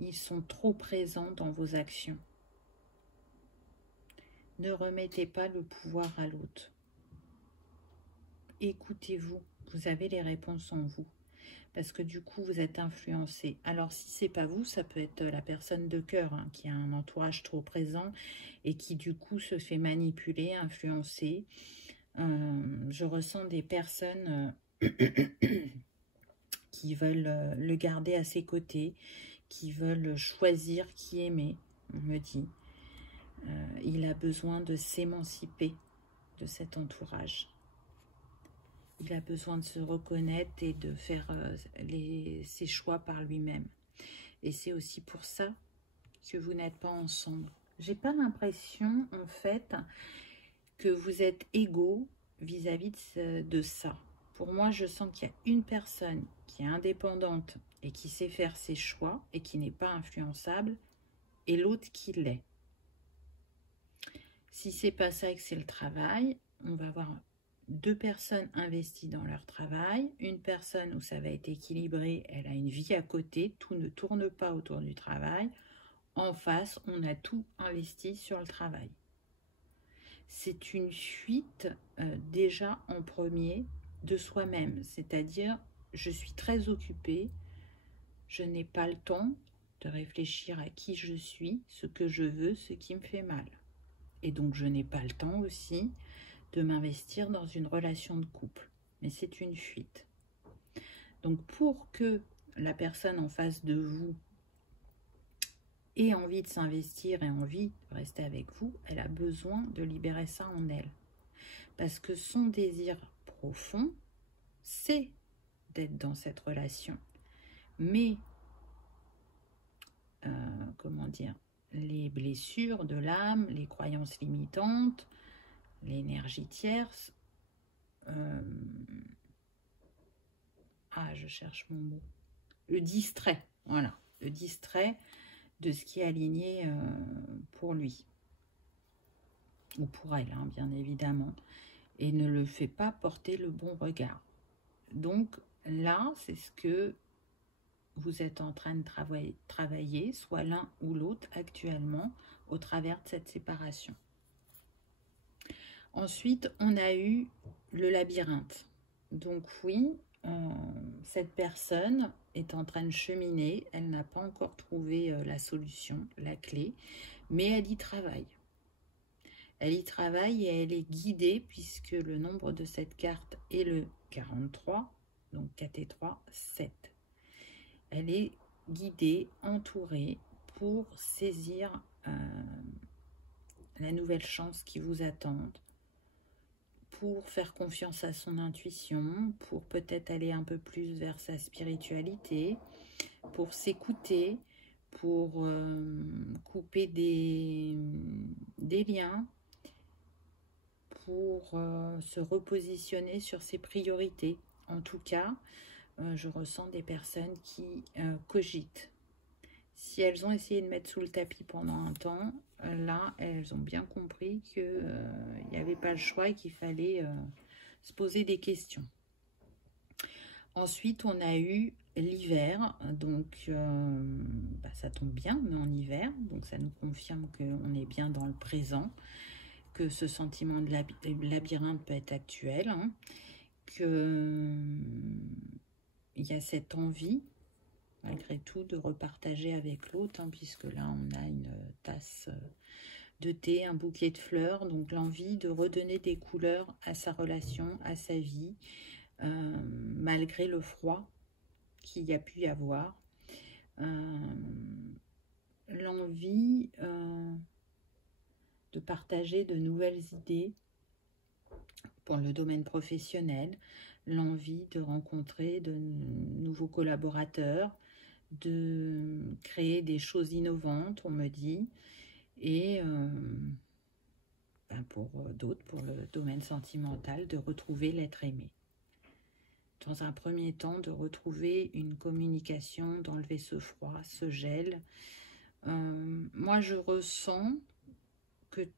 Ils sont trop présents dans vos actions. Ne remettez pas le pouvoir à l'autre. Écoutez-vous. Vous avez les réponses en vous. Parce que du coup, vous êtes influencé. Alors, si c'est pas vous, ça peut être la personne de cœur hein, qui a un entourage trop présent et qui du coup se fait manipuler, influencer. Je ressens des personnes qui veulent le garder à ses côtés, qui veulent choisir qui aimer, on me dit. Il a besoin de s'émanciper de cet entourage. Il a besoin de se reconnaître et de faire ses choix par lui-même. Et c'est aussi pour ça que vous n'êtes pas ensemble. J'ai pas l'impression, en fait, que vous êtes égaux vis-à-vis de ça. Pour moi, je sens qu'il y a une personne qui est indépendante et qui sait faire ses choix et qui n'est pas influençable, et l'autre qui l'est. Si c'est pas ça et que c'est le travail, on va avoir deux personnes investies dans leur travail, une personne où ça va être équilibré, elle a une vie à côté, tout ne tourne pas autour du travail. En face, on a tout investi sur le travail. C'est une fuite déjà en premier de soi-même, c'est-à-dire je suis très occupée, je n'ai pas le temps de réfléchir à qui je suis, ce que je veux, ce qui me fait mal. Et donc je n'ai pas le temps aussi de m'investir dans une relation de couple. Mais c'est une fuite. Donc pour que la personne en face de vous ait envie de s'investir et envie de rester avec vous, elle a besoin de libérer ça en elle. Parce que son désir profond, c'est d'être dans cette relation. Mais, comment dire, les blessures de l'âme, les croyances limitantes, l'énergie tierce, je cherche mon mot, le distrait, voilà, le distrait de ce qui est aligné pour lui, ou pour elle, hein, bien évidemment, et ne le fait pas porter le bon regard. Donc là, c'est ce que vous êtes en train de travailler, soit l'un ou l'autre actuellement, au travers de cette séparation. Ensuite, on a eu le labyrinthe. Donc oui, cette personne est en train de cheminer, elle n'a pas encore trouvé la solution, la clé, mais elle y travaille. Elle y travaille et elle est guidée puisque le nombre de cette carte est le 43, donc 4 et 3, 7. Elle est guidée, entourée pour saisir la nouvelle chance qui vous attend, pour faire confiance à son intuition, pour peut-être aller un peu plus vers sa spiritualité, pour s'écouter, pour couper des liens, pour se repositionner sur ses priorités. En tout cas, je ressens des personnes qui cogitent. Si elles ont essayé de mettre sous le tapis pendant un temps, là, elles ont bien compris qu'il n'y avait pas le choix et qu'il fallait se poser des questions. Ensuite, on a eu l'hiver, donc ça tombe bien, on est en hiver, donc ça nous confirme qu'on est bien dans le présent, que ce sentiment de labyrinthe peut être actuel, hein, qu'il y a cette envie, malgré tout, de repartager avec l'autre, hein, puisque là, on a une tasse de thé, un bouquet de fleurs, donc l'envie de redonner des couleurs à sa relation, à sa vie, malgré le froid qu'il y a pu y avoir. L'envie de partager de nouvelles idées pour le domaine professionnel, l'envie de rencontrer de nouveaux collaborateurs, de créer des choses innovantes, on me dit, et pour d'autres, pour le domaine sentimental, de retrouver l'être aimé. Dans un premier temps, de retrouver une communication, d'enlever ce froid, ce gel. Moi, je ressens que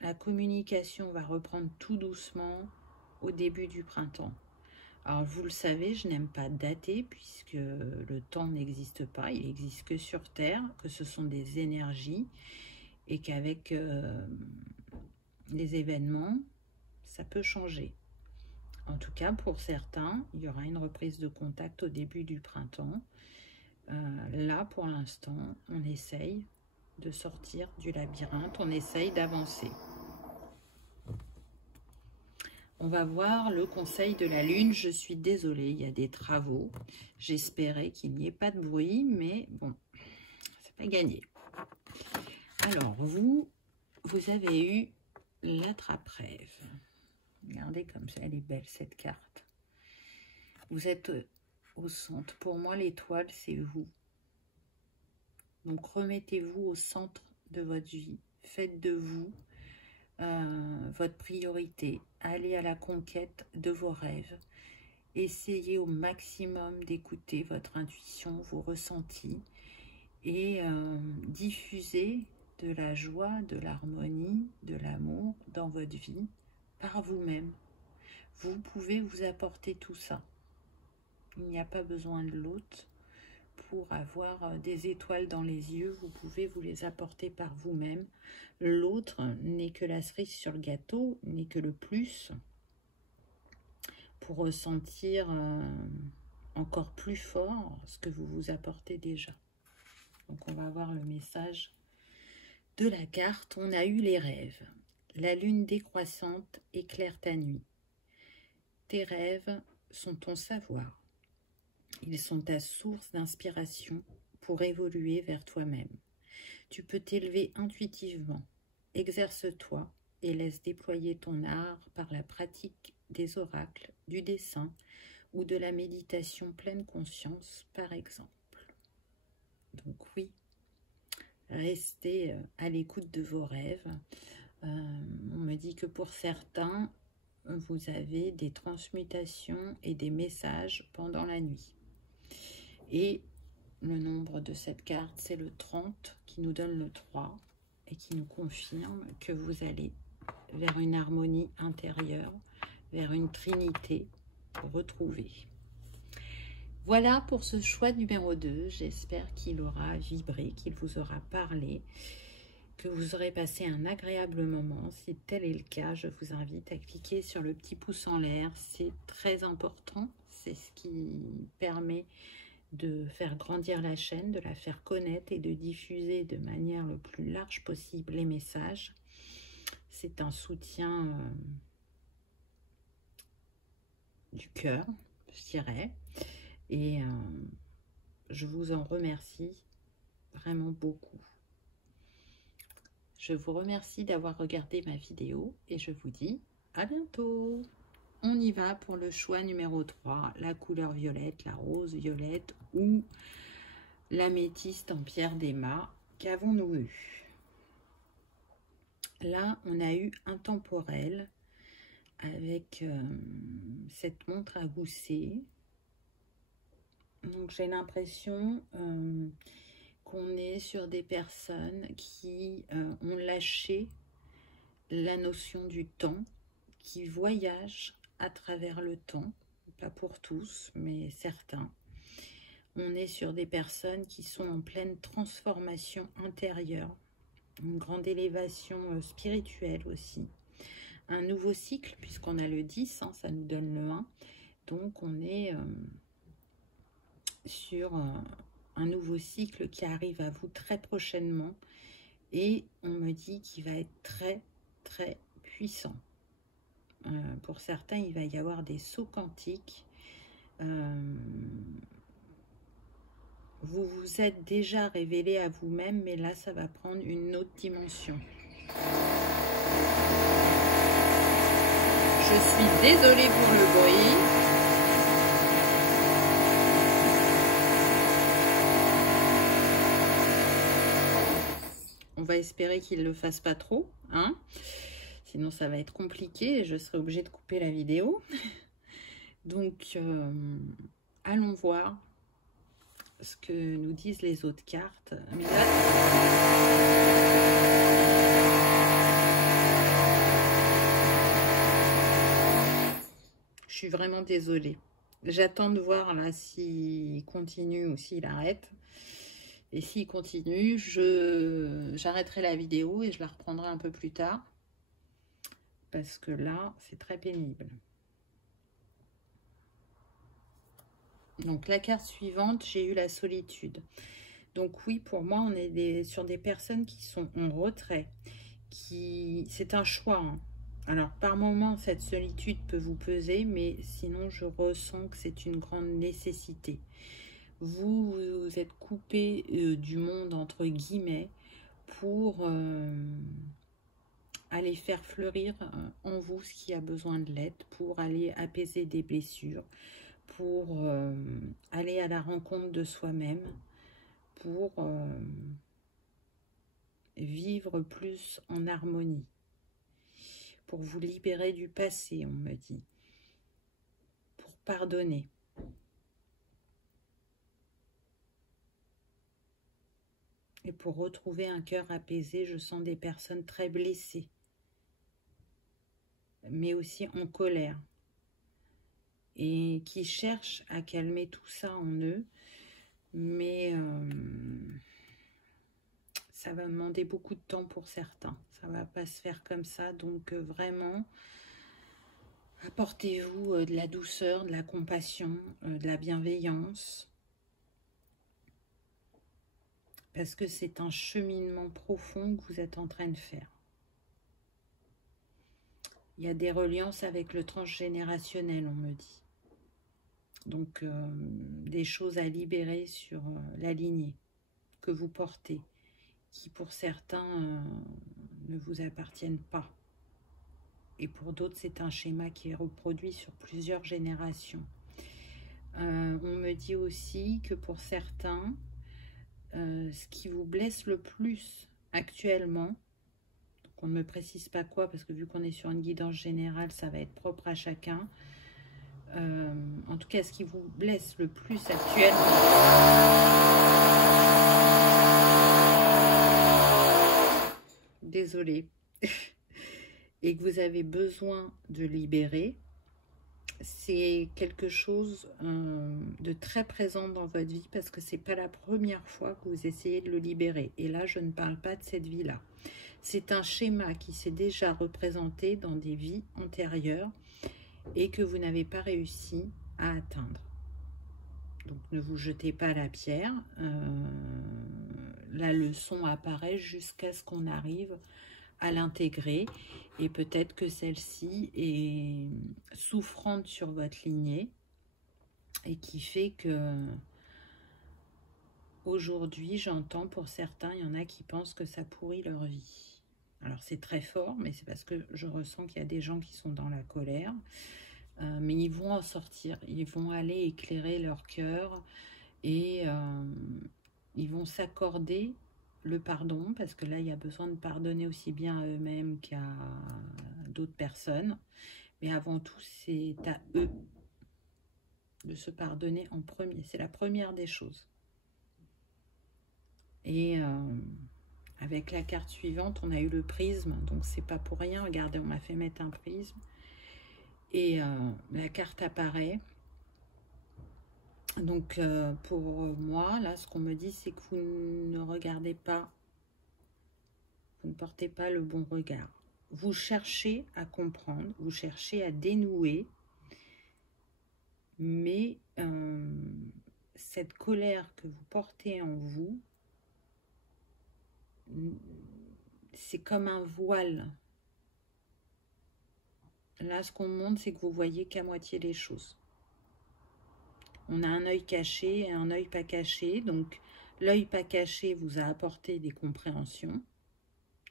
la communication va reprendre tout doucement au début du printemps. Alors, vous le savez, je n'aime pas dater puisque le temps n'existe pas, il n'existe que sur Terre, que ce sont des énergies et qu'avec les événements, ça peut changer. En tout cas, pour certains, il y aura une reprise de contact au début du printemps. Là, pour l'instant, on essaye de sortir du labyrinthe, on essaye d'avancer. On va voir le conseil de la lune. Je suis désolée, il y a des travaux. J'espérais qu'il n'y ait pas de bruit, mais bon, c'est pas gagné. Alors, vous avez eu l'attrape-rêve. Regardez comme ça, elle est belle cette carte. Vous êtes au centre. Pour moi, l'étoile, c'est vous. Donc, remettez-vous au centre de votre vie. Faites de vous votre priorité. Allez à la conquête de vos rêves. Essayez au maximum d'écouter votre intuition, vos ressentis et diffusez de la joie, de l'harmonie, de l'amour dans votre vie par vous-même. Vous pouvez vous apporter tout ça. Il n'y a pas besoin de l'autre pour avoir des étoiles dans les yeux. Vous pouvez vous les apporter par vous-même. L'autre n'est que la cerise sur le gâteau, n'est que le plus pour ressentir encore plus fort ce que vous vous apportez déjà. Donc on va voir le message de la carte. On a eu les rêves. La lune décroissante éclaire ta nuit. Tes rêves sont ton savoir. Ils sont ta source d'inspiration pour évoluer vers toi-même. Tu peux t'élever intuitivement. Exerce-toi et laisse déployer ton art par la pratique des oracles, du dessin ou de la méditation pleine conscience, par exemple. Donc oui, restez à l'écoute de vos rêves. On me dit que pour certains, vous avez des transmutations et des messages pendant la nuit. Et le nombre de cette carte, c'est le 30 qui nous donne le 3 et qui nous confirme que vous allez vers une harmonie intérieure, vers une trinité retrouvée. Voilà pour ce choix numéro 2. J'espère qu'il aura vibré, qu'il vous aura parlé, que vous aurez passé un agréable moment. Si tel est le cas, je vous invite à cliquer sur le petit pouce en l'air. C'est très important. C'est ce qui permet de faire grandir la chaîne, de la faire connaître et de diffuser de manière le plus large possible les messages. C'est un soutien du cœur, je dirais. Et je vous en remercie vraiment beaucoup. Je vous remercie d'avoir regardé ma vidéo et je vous dis à bientôt. On y va pour le choix numéro 3, la couleur violette, la rose violette ou l'améthyste en pierre d'aimant. Qu'avons-nous eu? Là, on a eu intemporel avec cette montre à gousset. Donc, j'ai l'impression qu'on est sur des personnes qui ont lâché la notion du temps, qui voyagent à travers le temps, pas pour tous, mais certains. On est sur des personnes qui sont en pleine transformation intérieure, une grande élévation spirituelle aussi. Un nouveau cycle, puisqu'on a le 10, hein, ça nous donne le 1. Donc, on est sur un nouveau cycle qui arrive à vous très prochainement Et on me dit qu'il va être très, très puissant. Pour certains, il va y avoir des sauts quantiques. Vous vous êtes déjà révélé à vous-même, mais là, ça va prendre une autre dimension. Je suis désolée pour le bruit. On va espérer qu'il ne le fasse pas trop, hein? Sinon, ça va être compliqué et je serai obligée de couper la vidéo. Donc, allons voir ce que nous disent les autres cartes. Mais là, je suis vraiment désolée. J'attends de voir là s'il continue ou s'il arrête. Et s'il continue, j'arrêterai la vidéo et je la reprendrai un peu plus tard. Parce que là, c'est très pénible. Donc, la carte suivante, j'ai eu la solitude. Donc, oui, pour moi, on est sur des personnes qui sont en retrait. C'est un choix, hein. Alors, par moment, cette solitude peut vous peser, mais sinon, je ressens que c'est une grande nécessité. Vous êtes coupé du monde, entre guillemets, pour aller faire fleurir en vous ce qui a besoin de l'aide, pour aller apaiser des blessures, pour aller à la rencontre de soi-même, pour vivre plus en harmonie, pour vous libérer du passé, on me dit, pour pardonner. Et pour retrouver un cœur apaisé, je sens des personnes très blessées, mais aussi en colère, et qui cherchent à calmer tout ça en eux, mais ça va demander beaucoup de temps pour certains. Ça ne va pas se faire comme ça, donc vraiment, apportez-vous de la douceur, de la compassion, de la bienveillance, parce que c'est un cheminement profond que vous êtes en train de faire. Il y a des reliances avec le transgénérationnel, on me dit. Donc, des choses à libérer sur la lignée que vous portez, qui pour certains ne vous appartiennent pas. Et pour d'autres, c'est un schéma qui est reproduit sur plusieurs générations. On me dit aussi que pour certains, ce qui vous blesse le plus actuellement, donc on ne me précise pas quoi, parce que vu qu'on est sur une guidance générale, ça va être propre à chacun. En tout cas, ce qui vous blesse le plus actuellement, désolée, et que vous avez besoin de libérer, c'est quelque chose de très présent dans votre vie, parce que c'est pas la première fois que vous essayez de le libérer. Et là, je ne parle pas de cette vie-là. C'est un schéma qui s'est déjà représenté dans des vies antérieures et que vous n'avez pas réussi à atteindre. Donc, ne vous jetez pas la pierre. La leçon apparaît jusqu'à ce qu'on arrive à l'intégrer, et peut-être que celle-ci est souffrante sur votre lignée et qui fait que aujourd'hui, j'entends pour certains, il y en a qui pensent que ça pourrit leur vie. Alors c'est très fort, mais c'est parce que je ressens qu'il y a des gens qui sont dans la colère, mais ils vont en sortir, ils vont aller éclairer leur cœur et ils vont s'accorder le pardon, parce que là, il y a besoin de pardonner aussi bien à eux-mêmes qu'à d'autres personnes. Mais avant tout, c'est à eux de se pardonner en premier. C'est la première des choses. Et avec la carte suivante, on a eu le prisme. Donc, c'est pas pour rien. Regardez, on m'a fait mettre un prisme. Et la carte apparaît. Donc, pour moi, là, ce qu'on me dit, c'est que vous ne regardez pas, vous ne portez pas le bon regard. Vous cherchez à comprendre, vous cherchez à dénouer, mais cette colère que vous portez en vous c'est comme un voile. Là, ce qu'on montre, c'est que vous voyez qu'à moitié les choses. On a un œil caché et un œil pas caché. Donc, l'œil pas caché vous a apporté des compréhensions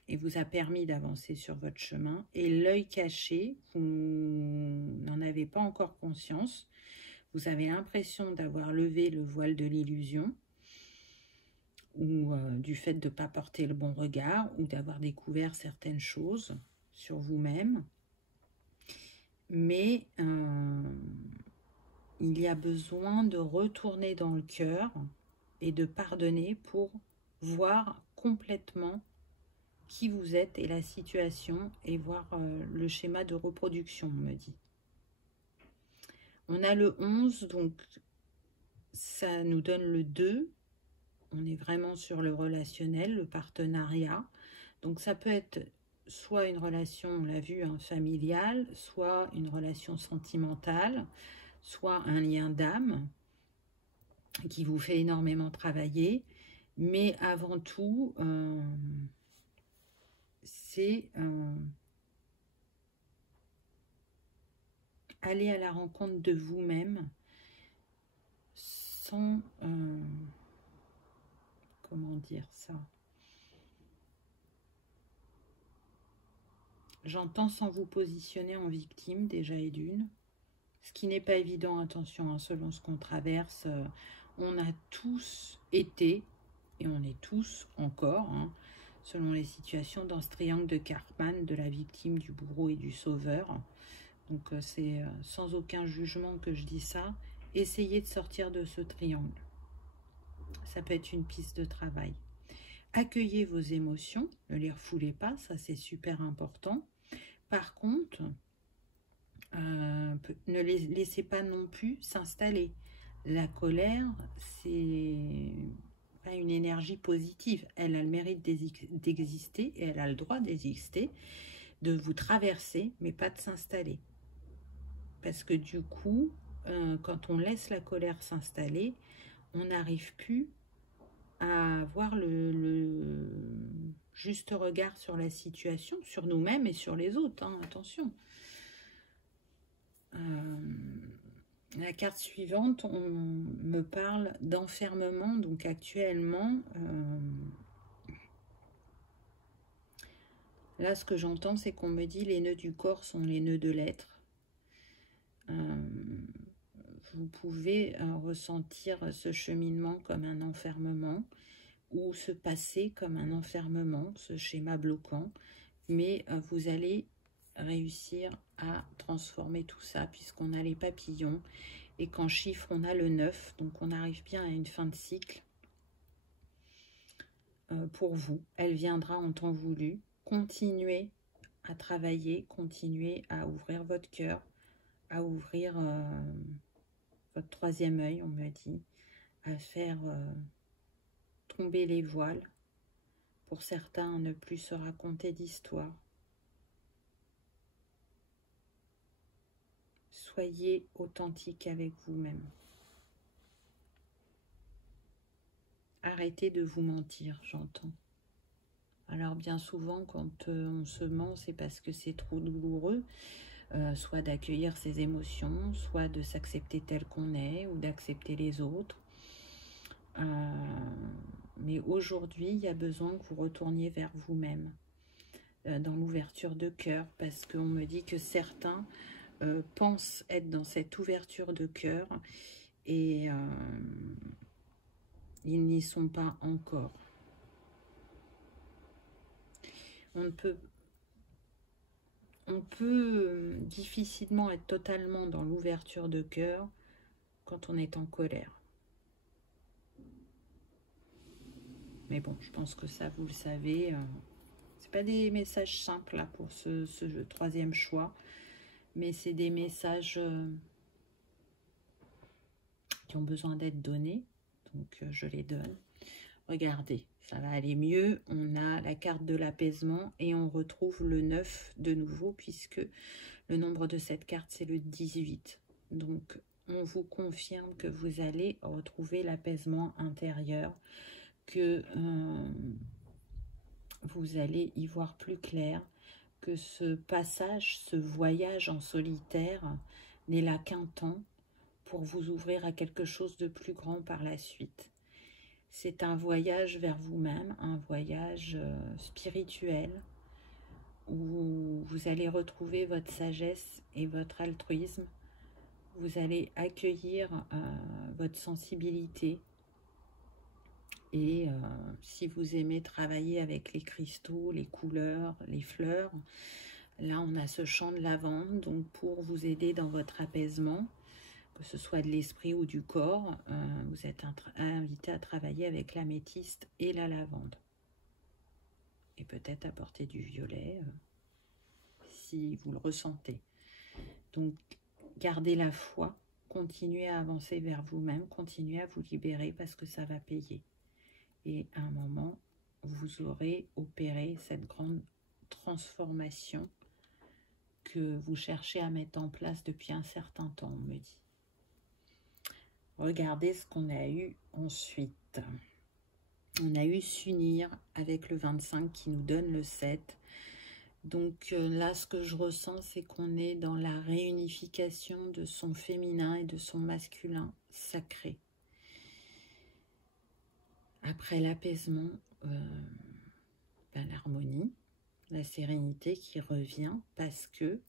et vous a permis d'avancer sur votre chemin. Et l'œil caché, vous n'en avez pas encore conscience. Vous avez l'impression d'avoir levé le voile de l'illusion ou du fait de ne pas porter le bon regard ou d'avoir découvert certaines choses sur vous-même. Mais il y a besoin de retourner dans le cœur et de pardonner pour voir complètement qui vous êtes et la situation et voir le schéma de reproduction, on me dit. On a le 11, donc ça nous donne le 2. On est vraiment sur le relationnel, le partenariat. Donc ça peut être soit une relation, on l'a vu, hein, familiale, soit une relation sentimentale, soit un lien d'âme qui vous fait énormément travailler. Mais avant tout, c'est aller à la rencontre de vous-même sans... comment dire ça? J'entends sans vous positionner en victime, déjà et d'une. Ce qui n'est pas évident, attention, hein, selon ce qu'on traverse. On a tous été, et on est tous encore, hein, selon les situations, dans ce triangle de Karpman, de la victime, du bourreau et du sauveur. Donc c'est sans aucun jugement que je dis ça. Essayez de sortir de ce triangle. Ça peut être une piste de travail. Accueillez vos émotions, ne les refoulez pas, ça c'est super important. Par contre, ne les laissez pas non plus s'installer. La colère, c'est pas une énergie positive. Elle a le mérite d'exister et elle a le droit d'exister, de vous traverser, mais pas de s'installer. Parce que du coup, quand on laisse la colère s'installer, on n'arrive plus à avoir le juste regard sur la situation, sur nous-mêmes et sur les autres, hein, attention. La carte suivante, on me parle d'enfermement, donc actuellement, là ce que j'entends c'est qu'on me dit les nœuds du corps sont les nœuds de l'être. Vous pouvez ressentir ce cheminement comme un enfermement ou ce passé comme un enfermement, ce schéma bloquant, mais vous allez réussir à transformer tout ça puisqu'on a les papillons et qu'en chiffre on a le 9, donc on arrive bien à une fin de cycle pour vous. Elle viendra en temps voulu. Continuez à travailler, continuez à ouvrir votre cœur, à ouvrir votre troisième œil, on m'a dit, à faire tomber les voiles. Pour certains, ne plus se raconter d'histoire. Soyez authentique avec vous-même. Arrêtez de vous mentir, j'entends. Alors bien souvent, quand on se ment, c'est parce que c'est trop douloureux, soit d'accueillir ses émotions, soit de s'accepter tel qu'on est, ou d'accepter les autres. Mais aujourd'hui, il y a besoin que vous retourniez vers vous-même, dans l'ouverture de cœur, parce qu'on me dit que certains pensent être dans cette ouverture de cœur et ils n'y sont pas encore. On peut difficilement être totalement dans l'ouverture de cœur quand on est en colère. Mais bon, je pense que ça, vous le savez. C'est pas des messages simples là, pour ce troisième choix, mais c'est des messages qui ont besoin d'être donnés. Donc, je les donne. Regardez, ça va aller mieux. On a la carte de l'apaisement et on retrouve le 9 de nouveau puisque le nombre de cette carte, c'est le 18. Donc, on vous confirme que vous allez retrouver l'apaisement intérieur, que vous allez y voir plus clair, que ce passage, ce voyage en solitaire n'est là qu'un temps pour vous ouvrir à quelque chose de plus grand par la suite. C'est un voyage vers vous-même, un voyage spirituel, où vous allez retrouver votre sagesse et votre altruisme. Vous allez accueillir votre sensibilité. Et si vous aimez travailler avec les cristaux, les couleurs, les fleurs, là on a ce chant de lavande, donc pour vous aider dans votre apaisement, que ce soit de l'esprit ou du corps, vous êtes invité à travailler avec l'améthyste et la lavande. Et peut-être apporter du violet si vous le ressentez. Donc gardez la foi, continuez à avancer vers vous-même, continuez à vous libérer parce que ça va payer. Et à un moment, vous aurez opéré cette grande transformation que vous cherchez à mettre en place depuis un certain temps, on me dit. Regardez ce qu'on a eu ensuite. On a eu s'unir avec le 25 qui nous donne le 7. Donc là, ce que je ressens, c'est qu'on est dans la réunification de son féminin et de son masculin sacré. Après l'apaisement, l'harmonie, la sérénité qui revient parce que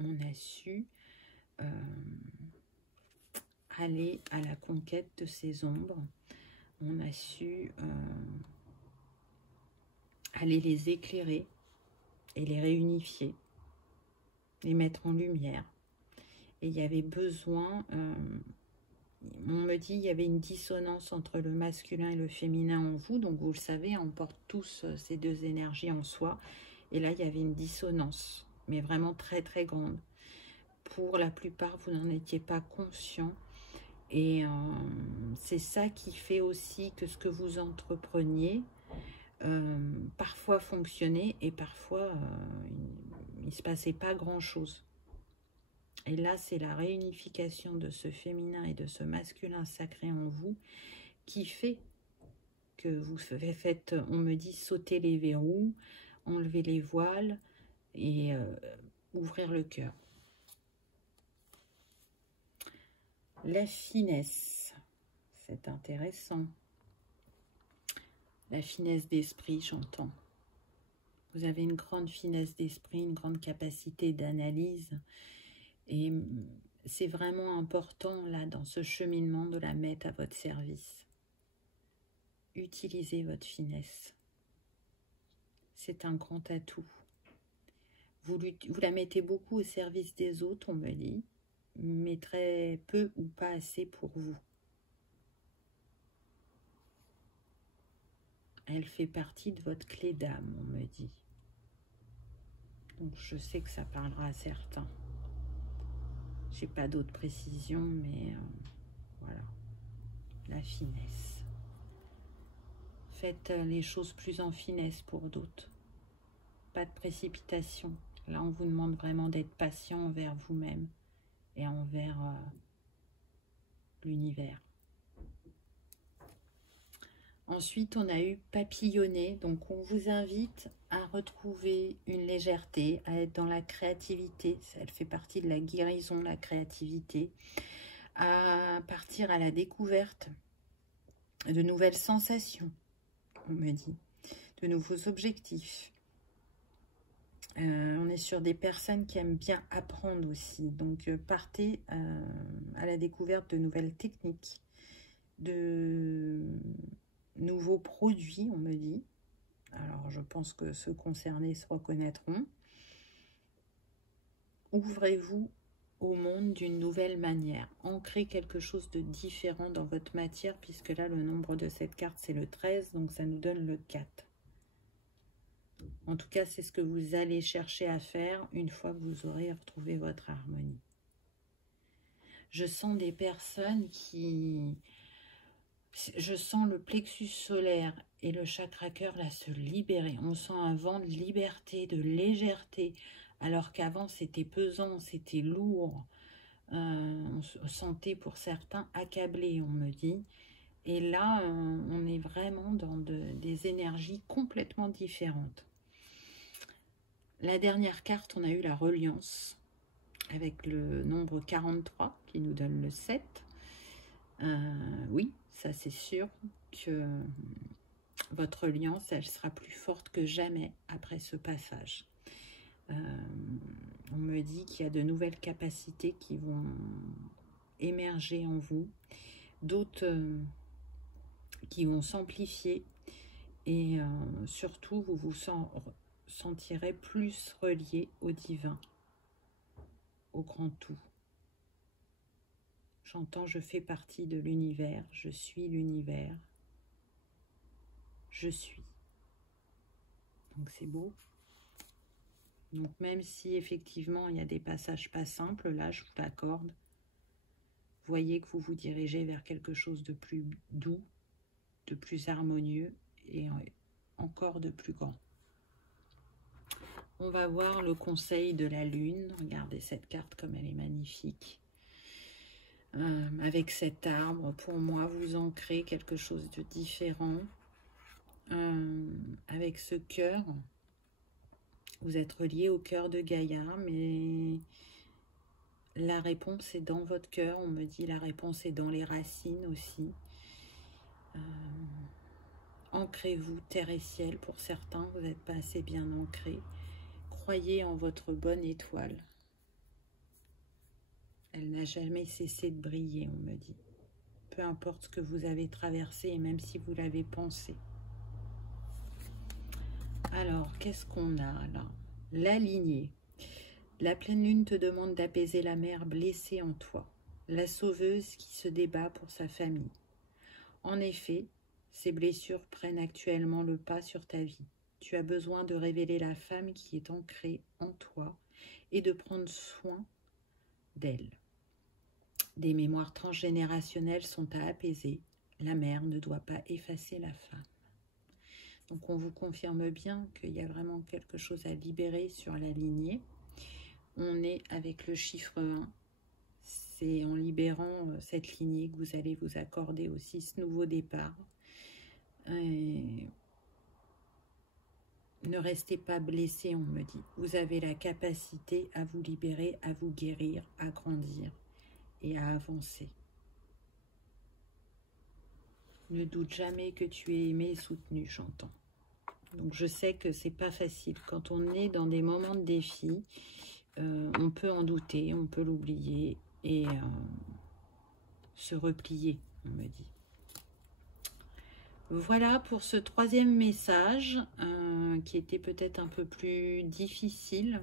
on a su aller à la conquête de ces ombres. On a su aller les éclairer et les réunifier, les mettre en lumière. Et il y avait besoin... on me dit, il y avait une dissonance entre le masculin et le féminin en vous. Donc, vous le savez, on porte tous ces deux énergies en soi. Et là, il y avait une dissonance, mais vraiment très, très grande. Pour la plupart, vous n'en étiez pas conscient. Et c'est ça qui fait aussi que ce que vous entrepreniez, parfois fonctionnait et parfois, il ne se passait pas grand-chose. Et là, c'est la réunification de ce féminin et de ce masculin sacré en vous qui fait que vous faites, on me dit, sauter les verrous, enlever les voiles et ouvrir le cœur. La finesse, c'est intéressant. La finesse d'esprit, j'entends. Vous avez une grande finesse d'esprit, une grande capacité d'analyse. Et c'est vraiment important, là, dans ce cheminement, de la mettre à votre service. Utilisez votre finesse. C'est un grand atout. Vous la mettez beaucoup au service des autres, on me dit, mais très peu ou pas assez pour vous. Elle fait partie de votre clé d'âme, on me dit. Donc je sais que ça parlera à certains. J'ai pas d'autres précisions, mais voilà, la finesse. Faites les choses plus en finesse pour d'autres. Pas de précipitation. Là, on vous demande vraiment d'être patient envers vous-même et envers l'univers. Ensuite, on a eu papillonner. Donc, on vous invite à retrouver une légèreté, à être dans la créativité. Elle fait partie de la guérison, la créativité. À partir à la découverte de nouvelles sensations, on me dit, de nouveaux objectifs. On est sur des personnes qui aiment bien apprendre aussi. Donc, partez à la découverte de nouvelles techniques, de nouveaux produits, on me dit. Alors, je pense que ceux concernés se reconnaîtront. Ouvrez-vous au monde d'une nouvelle manière. Ancrez quelque chose de différent dans votre matière, puisque là, le nombre de cette carte, c'est le 13, donc ça nous donne le 4. En tout cas, c'est ce que vous allez chercher à faire une fois que vous aurez retrouvé votre harmonie. Je sens des personnes qui... Je sens le plexus solaire et le chakra cœur là se libérer. On sent un vent de liberté, de légèreté, alors qu'avant c'était pesant, c'était lourd. On se sentait pour certains accablés, on me dit. Et là, on est vraiment dans des énergies complètement différentes. La dernière carte, on a eu la reliance avec le nombre 43 qui nous donne le 7. Oui, ça c'est sûr que votre alliance, elle sera plus forte que jamais après ce passage. On me dit qu'il y a de nouvelles capacités qui vont émerger en vous, d'autres qui vont s'amplifier et surtout vous vous sentirez plus relié au divin, au grand tout. J'entends, je fais partie de l'univers, je suis l'univers, je suis. Donc c'est beau. Donc même si effectivement il y a des passages pas simples, là je vous l'accorde, voyez que vous vous dirigez vers quelque chose de plus doux, de plus harmonieux et encore de plus grand. On va voir le conseil de la lune. Regardez cette carte comme elle est magnifique. Avec cet arbre, pour moi, vous ancrez quelque chose de différent. Avec ce cœur, vous êtes relié au cœur de Gaïa, mais la réponse est dans votre cœur. On me dit la réponse est dans les racines aussi. Ancrez-vous terre et ciel. Pour certains, vous n'êtes pas assez bien ancrés. Croyez en votre bonne étoile. Elle n'a jamais cessé de briller, on me dit. Peu importe ce que vous avez traversé et même si vous l'avez pensé. Alors, qu'est-ce qu'on a là? La lignée. La pleine lune te demande d'apaiser la mère blessée en toi, la sauveuse qui se débat pour sa famille. En effet, ces blessures prennent actuellement le pas sur ta vie. Tu as besoin de révéler la femme qui est ancrée en toi et de prendre soin d'elle. Des mémoires transgénérationnelles sont à apaiser. La mère ne doit pas effacer la femme. Donc on vous confirme bien qu'il y a vraiment quelque chose à libérer sur la lignée. On est avec le chiffre 1. C'est en libérant cette lignée que vous allez vous accorder aussi ce nouveau départ. Et ne restez pas blessé, on me dit. Vous avez la capacité à vous libérer, à vous guérir, à grandir et à avancer. Ne doute jamais que tu es aimé et soutenu, j'entends. Donc je sais que c'est pas facile. Quand on est dans des moments de défi, on peut en douter, on peut l'oublier et se replier, on me dit. Voilà pour ce troisième message qui était peut-être un peu plus difficile,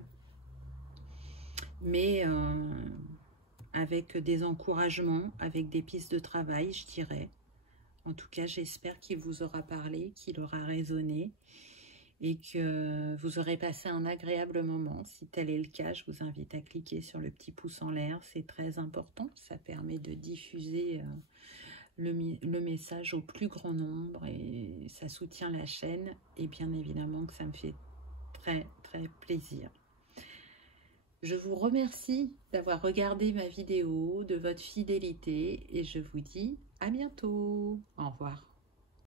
mais avec des encouragements, avec des pistes de travail, je dirais. En tout cas, j'espère qu'il vous aura parlé, qu'il aura résonné et que vous aurez passé un agréable moment. Si tel est le cas, je vous invite à cliquer sur le petit pouce en l'air. C'est très important. Ça permet de diffuser le message au plus grand nombre et ça soutient la chaîne. Et bien évidemment que ça me fait très, très plaisir. Je vous remercie d'avoir regardé ma vidéo, de votre fidélité et je vous dis à bientôt. Au revoir.